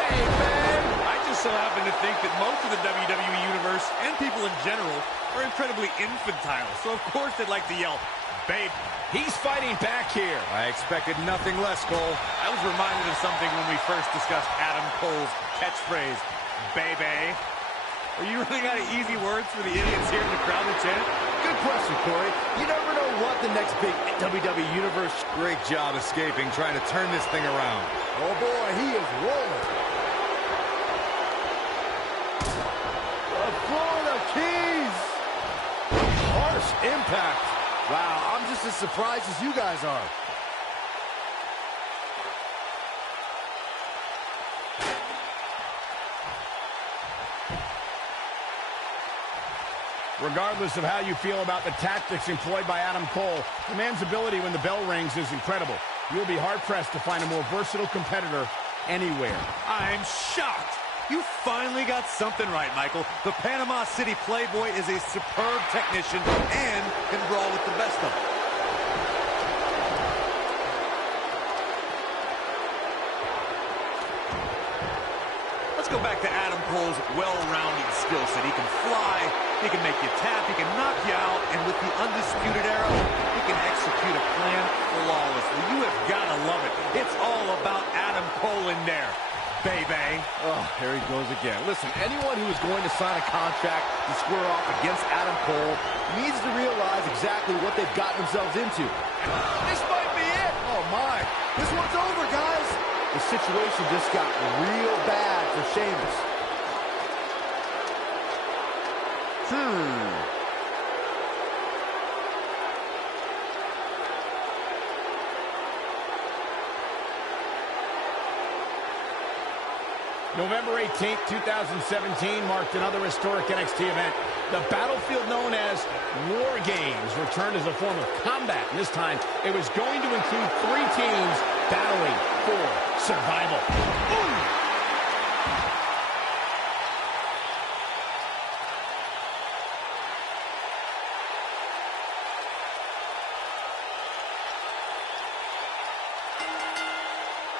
Bang, bang! I just so happen to think that most of the WWE Universe and people in general are incredibly infantile. So of course they'd like to yell, babe. He's fighting back here. I expected nothing less, Cole. I was reminded of something when we first discussed Adam Cole's catchphrase, baby. Are you running out of easy words for the idiots here in the crowd to chant? Good question, Corey. You never know what the next big WWE Universe... Great job escaping, trying to turn this thing around. Oh boy, he is rolling. The Florida Keys. Harsh impact. Wow, I'm just as surprised as you guys are. Regardless of how you feel about the tactics employed by Adam Cole, the man's ability when the bell rings is incredible. You'll be hard-pressed to find a more versatile competitor anywhere. I'm shocked. You finally got something right, Michael. The Panama City Playboy is a superb technician and can brawl with the best of them. Let's go back to Adam Cole's well-rounded skill set. He can fly, he can make you tap, he can knock you out, and with the Undisputed Era, he can execute a plan flawlessly. You have got to love it. It's all about Adam Cole in there. Baby. Oh, here he goes again. Listen, anyone who is going to sign a contract to square off against Adam Cole needs to realize exactly what they've gotten themselves into. This might be it. Oh, my. This one's over, guys. The situation just got real bad for Sheamus. November 18th, 2017 marked another historic NXT event. The battlefield known as War Games returned as a form of combat. And this time, it was going to include 3 teams battling for survival. Boom!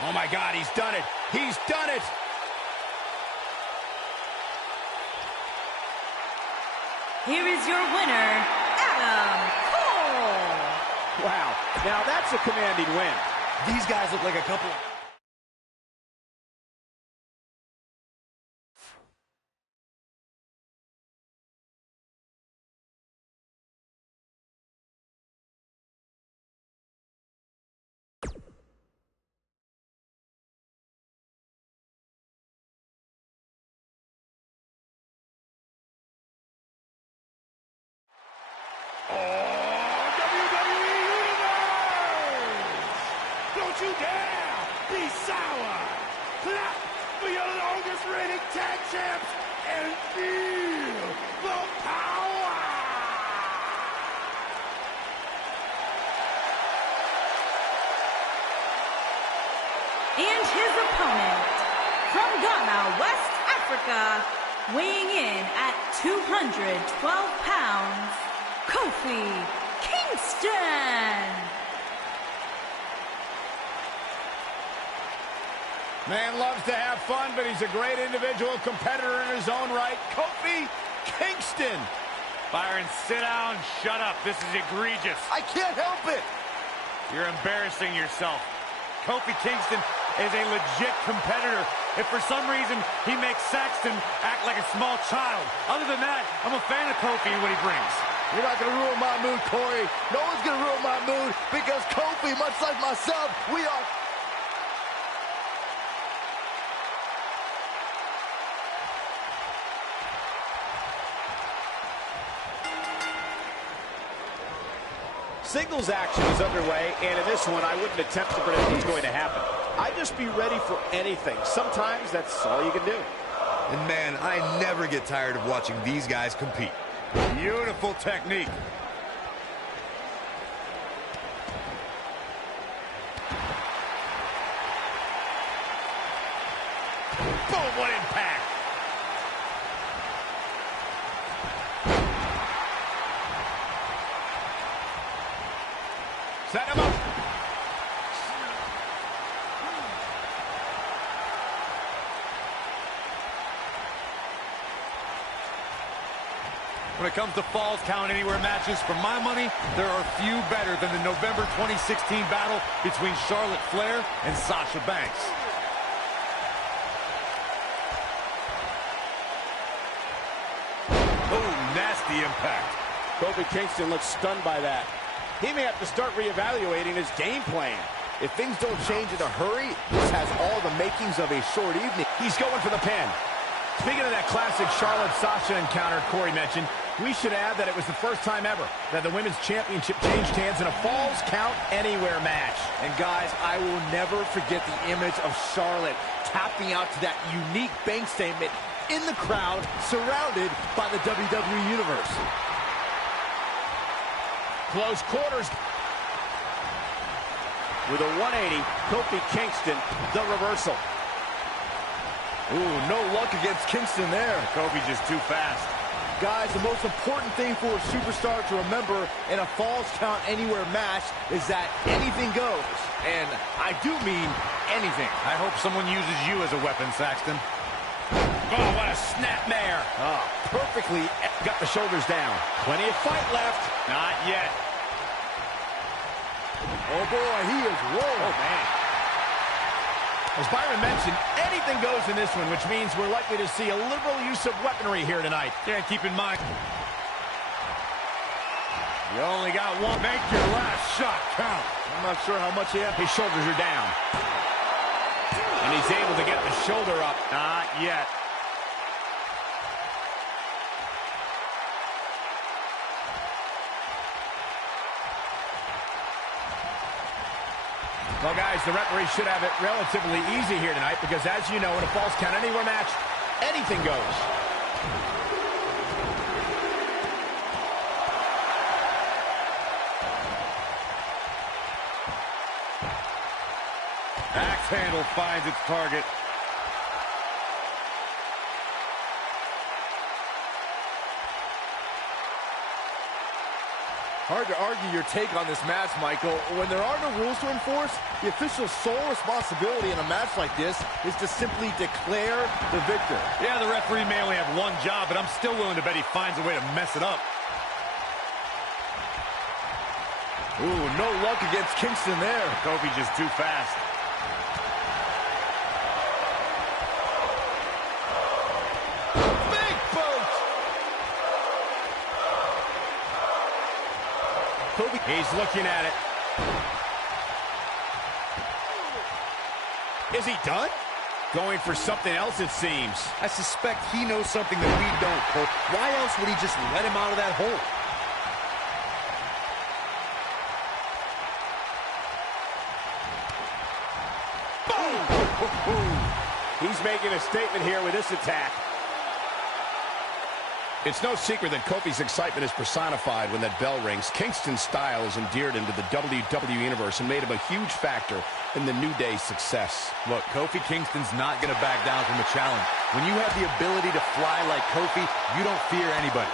Oh my God, he's done it. He's done it. Here is your winner, Adam Cole. Wow, now that's a commanding win. These guys look like a couple... Don't you dare be sour! Clap for your longest reigning tag champs and feel the power! And his opponent, from Ghana, West Africa, weighing in at 212 pounds, Kofi Kingston. Man loves to have fun, but he's a great individual competitor in his own right. Kofi Kingston. Byron, sit down, shut up. This is egregious. I can't help it. You're embarrassing yourself. Kofi Kingston is a legit competitor if for some reason he makes Saxton act like a small child. Other than that, I'm a fan of Kofi and what he brings. You're not going to ruin my mood, Corey. No one's going to ruin my mood because Kofi, much like myself, we are... Singles action is underway, and in this one, I wouldn't attempt to predict what's going to happen. I'd just be ready for anything. Sometimes that's all you can do. And man, I never get tired of watching these guys compete. Beautiful technique. Boom, what impact. Set him up. When it comes to Falls Count Anywhere matches, for my money, there are few better than the November 2016 battle between Charlotte Flair and Sasha Banks. Oh, nasty impact. Kofi Kingston looks stunned by that. He may have to start reevaluating his game plan. If things don't change in a hurry, this has all the makings of a short evening. He's going for the pin. Speaking of that classic Charlotte-Sasha encounter Corey mentioned, we should add that it was the first time ever that the Women's Championship changed hands in a Falls Count Anywhere match. And guys, I will never forget the image of Charlotte tapping out to that unique bank statement in the crowd, surrounded by the WWE Universe. Close quarters. With a 180, Kofi Kingston, the reversal. Ooh, no luck against Kingston there. Kofi's just too fast. Guys, the most important thing for a superstar to remember in a Falls Count Anywhere match is that anything goes. And I do mean anything. I hope someone uses you as a weapon, Saxton. Oh, what a snapmare. Oh, perfectly. Got the shoulders down. Plenty of fight left. Not yet. Oh, boy, he is rolling. Oh, man. As Byron mentioned, anything goes in this one, which means we're likely to see a liberal use of weaponry here tonight. Yeah, keep in mind, you only got one. Make your last shot count. I'm not sure how much he has. His shoulders are down. And he's able to get the shoulder up. Not yet. Well, guys, the referee should have it relatively easy here tonight because, as you know, in a Falls Count Anywhere match, anything goes. Axe handle finds its target. Hard to argue your take on this match, Michael. When there are no rules to enforce, the official's sole responsibility in a match like this is to simply declare the victor. Yeah, the referee may only have one job, but I'm still willing to bet he finds a way to mess it up. Ooh, no luck against Kingston there. Kofi's just too fast. He's looking at it. Is he done? Going for something else, it seems. I suspect he knows something that we don't, Cole. Why else would he just let him out of that hole? Boom! He's making a statement here with this attack. It's no secret that Kofi's excitement is personified when that bell rings. Kingston's style has endeared him to the WWE Universe and made him a huge factor in the New Day's success. Look, Kofi Kingston's not going to back down from a challenge. When you have the ability to fly like Kofi, you don't fear anybody.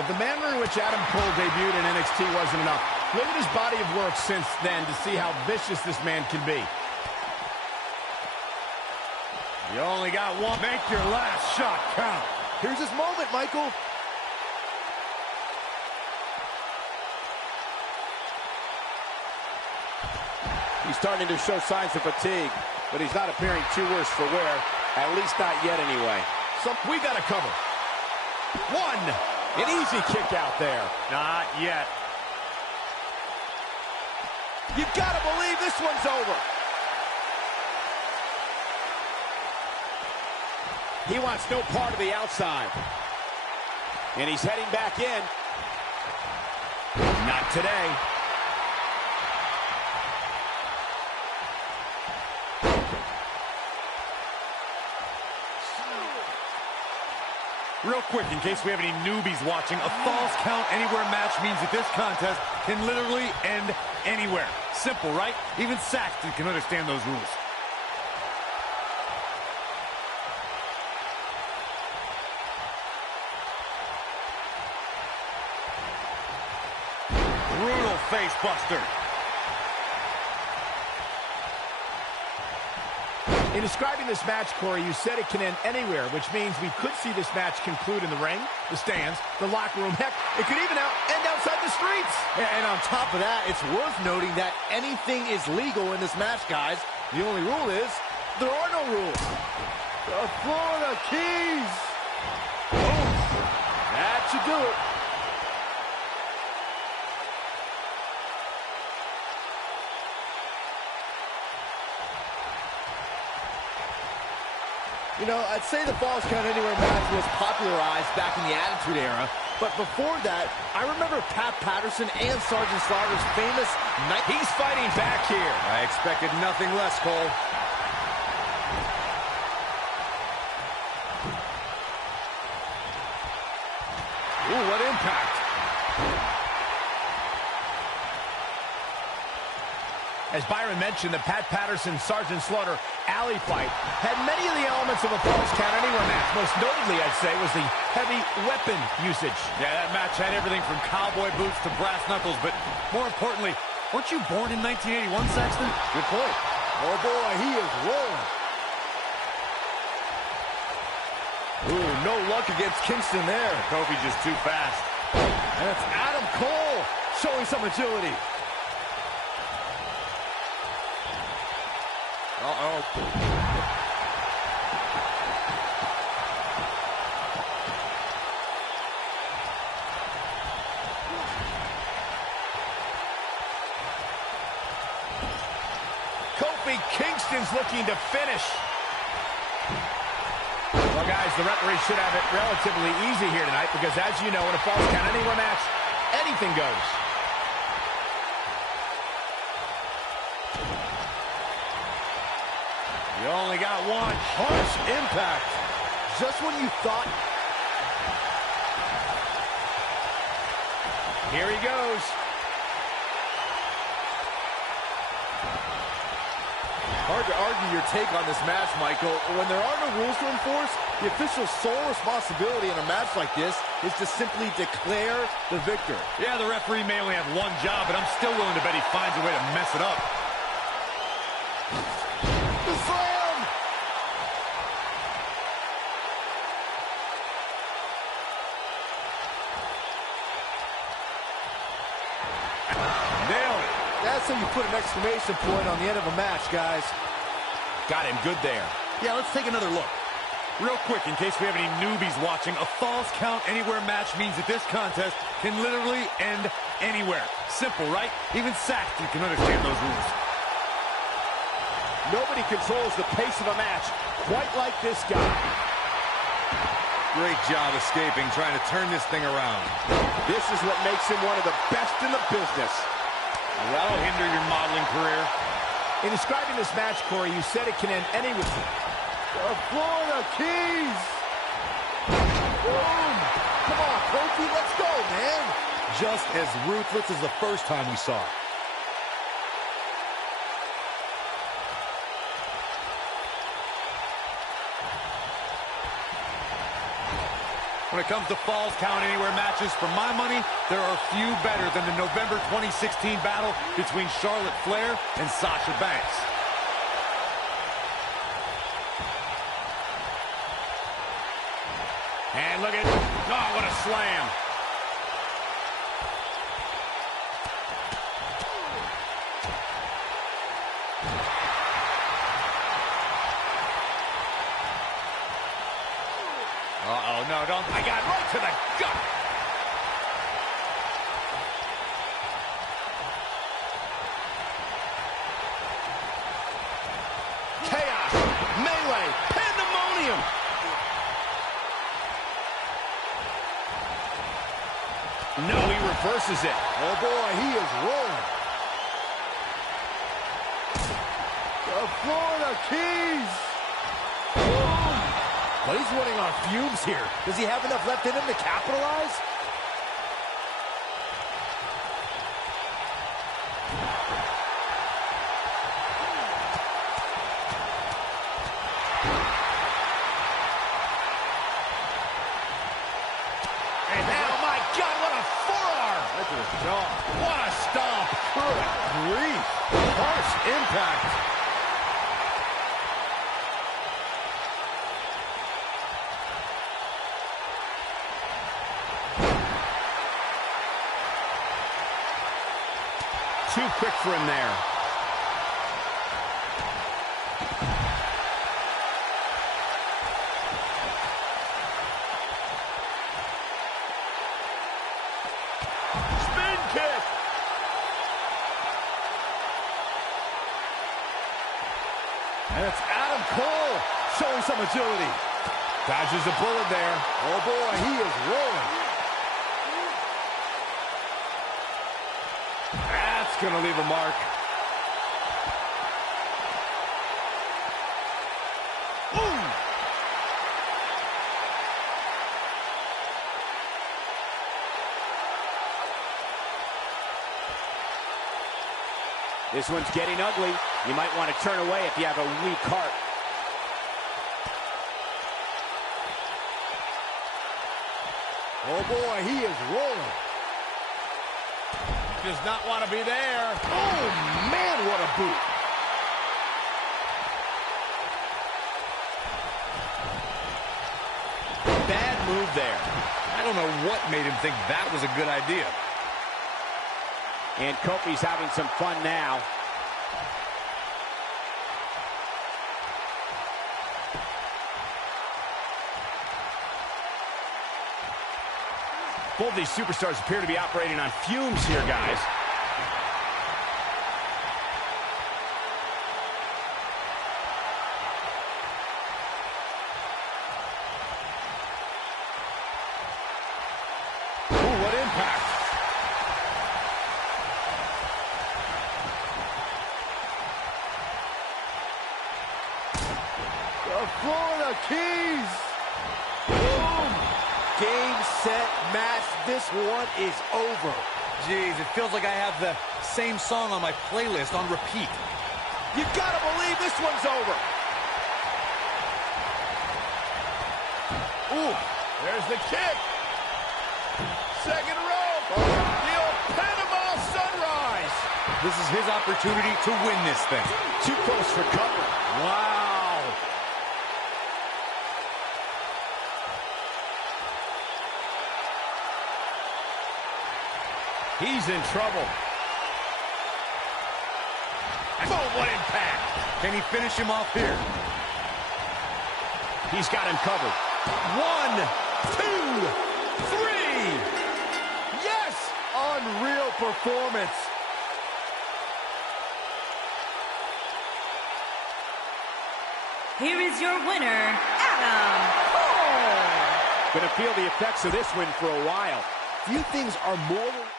If the manner in which Adam Cole debuted in NXT wasn't enough, look at his body of work since then to see how vicious this man can be. You only got one. Make your last shot count. Here's his moment, Michael. He's starting to show signs of fatigue, but he's not appearing too worse for wear. At least not yet, anyway. So we got to cover. One. An easy kick out there. Not yet. You got to believe this one's over. He wants no part of the outside. And he's heading back in. Not today. Real quick, in case we have any newbies watching, a falls count anywhere match means that this contest can literally end anywhere. Simple, right? Even Saxton can understand those rules. Brutal face buster. In describing this match, Corey, you said it can end anywhere, which means we could see this match conclude in the ring, the stands, the locker room. Heck, it could even end outside the streets. And on top of that, it's worth noting that anything is legal in this match, guys. The only rule is there are no rules. The Florida Keys. Oh, that should do it. You know, I'd say the Falls Count Anywhere match was popularized back in the Attitude Era, but before that, I remember Pat Patterson and Sergeant Slaughter's famous night. He's fighting back here. I expected nothing less, Cole. Ooh, what impact. As Byron mentioned, the Pat Patterson-Sergeant Slaughter alley fight had many of the elements of a Falls Count Anywhere match. Most notably, I'd say, was the heavy weapon usage. Yeah, that match had everything from cowboy boots to brass knuckles, but more importantly, weren't you born in 1981, Saxton? Good point. Oh, boy, he is rolling. Ooh, no luck against Kingston there. Kofi's just too fast. And it's Adam Cole showing some agility. Uh-oh. Kofi Kingston's looking to finish. Well, guys, the referee should have it relatively easy here tonight because, as you know, in a Falls Count Anywhere match, anything goes. You only got one. Harsh impact. Just when you thought. Here he goes. Hard to argue your take on this match, Michael. When there are no rules to enforce, the official's sole responsibility in a match like this is to simply declare the victor. Yeah, the referee may only have one job, but I'm still willing to bet he finds a way to mess it up. The slam! Nailed it. That's how you put an exclamation point on the end of a match, guys. Got him good there. Yeah, let's take another look. Real quick, in case we have any newbies watching, a Falls Count Anywhere match means that this contest can literally end anywhere. Simple, right? Even Saxton can understand those rules. Nobody controls the pace of a match quite like this guy. Great job escaping, trying to turn this thing around. This is what makes him one of the best in the business. That'll hinder your modeling career. In describing this match, Corey, you said it can end anywhere. The Florida Keys! Boom! Come on, Kofi, let's go, man! Just as ruthless as the first time we saw it. When it comes to Falls Count Anywhere matches, for my money, there are few better than the November 2016 battle between Charlotte Flair and Sasha Banks. And look at, oh, what a slam. to the gut. Chaos, melee, pandemonium. No, he reverses it. Oh, boy, he is rolling. The Florida Keys. Boom. But he's running on fumes here. Does he have enough left in him to capitalize? What a stomp! Good grief! Harsh impact. Too quick for him there. And it's Adam Cole showing some agility. Dodges a bullet there. Oh, boy, he is rolling. That's going to leave a mark. Ooh. This one's getting ugly. You might want to turn away if you have a weak heart. Oh, boy, he is rolling. Does not want to be there. Oh, man, what a boot. Bad move there. I don't know what made him think that was a good idea. And Kofi's having some fun now. Both these superstars appear to be operating on fumes here, guys. Ooh, what impact. The Florida Keys. Boom. Game, set, match. This one is over. Jeez, it feels like I have the same song on my playlist on repeat. You gotta believe this one's over. Ooh, there's the kick. Second rope. The old Panama Sunrise. This is his opportunity to win this thing. Too close for cover. Wow. He's in trouble. Boom, what impact. Can he finish him off here? He's got him covered. 1, 2, 3. Yes! Unreal performance. Here is your winner, Adam Cole. Gonna feel the effects of this win for a while. Few things are more than...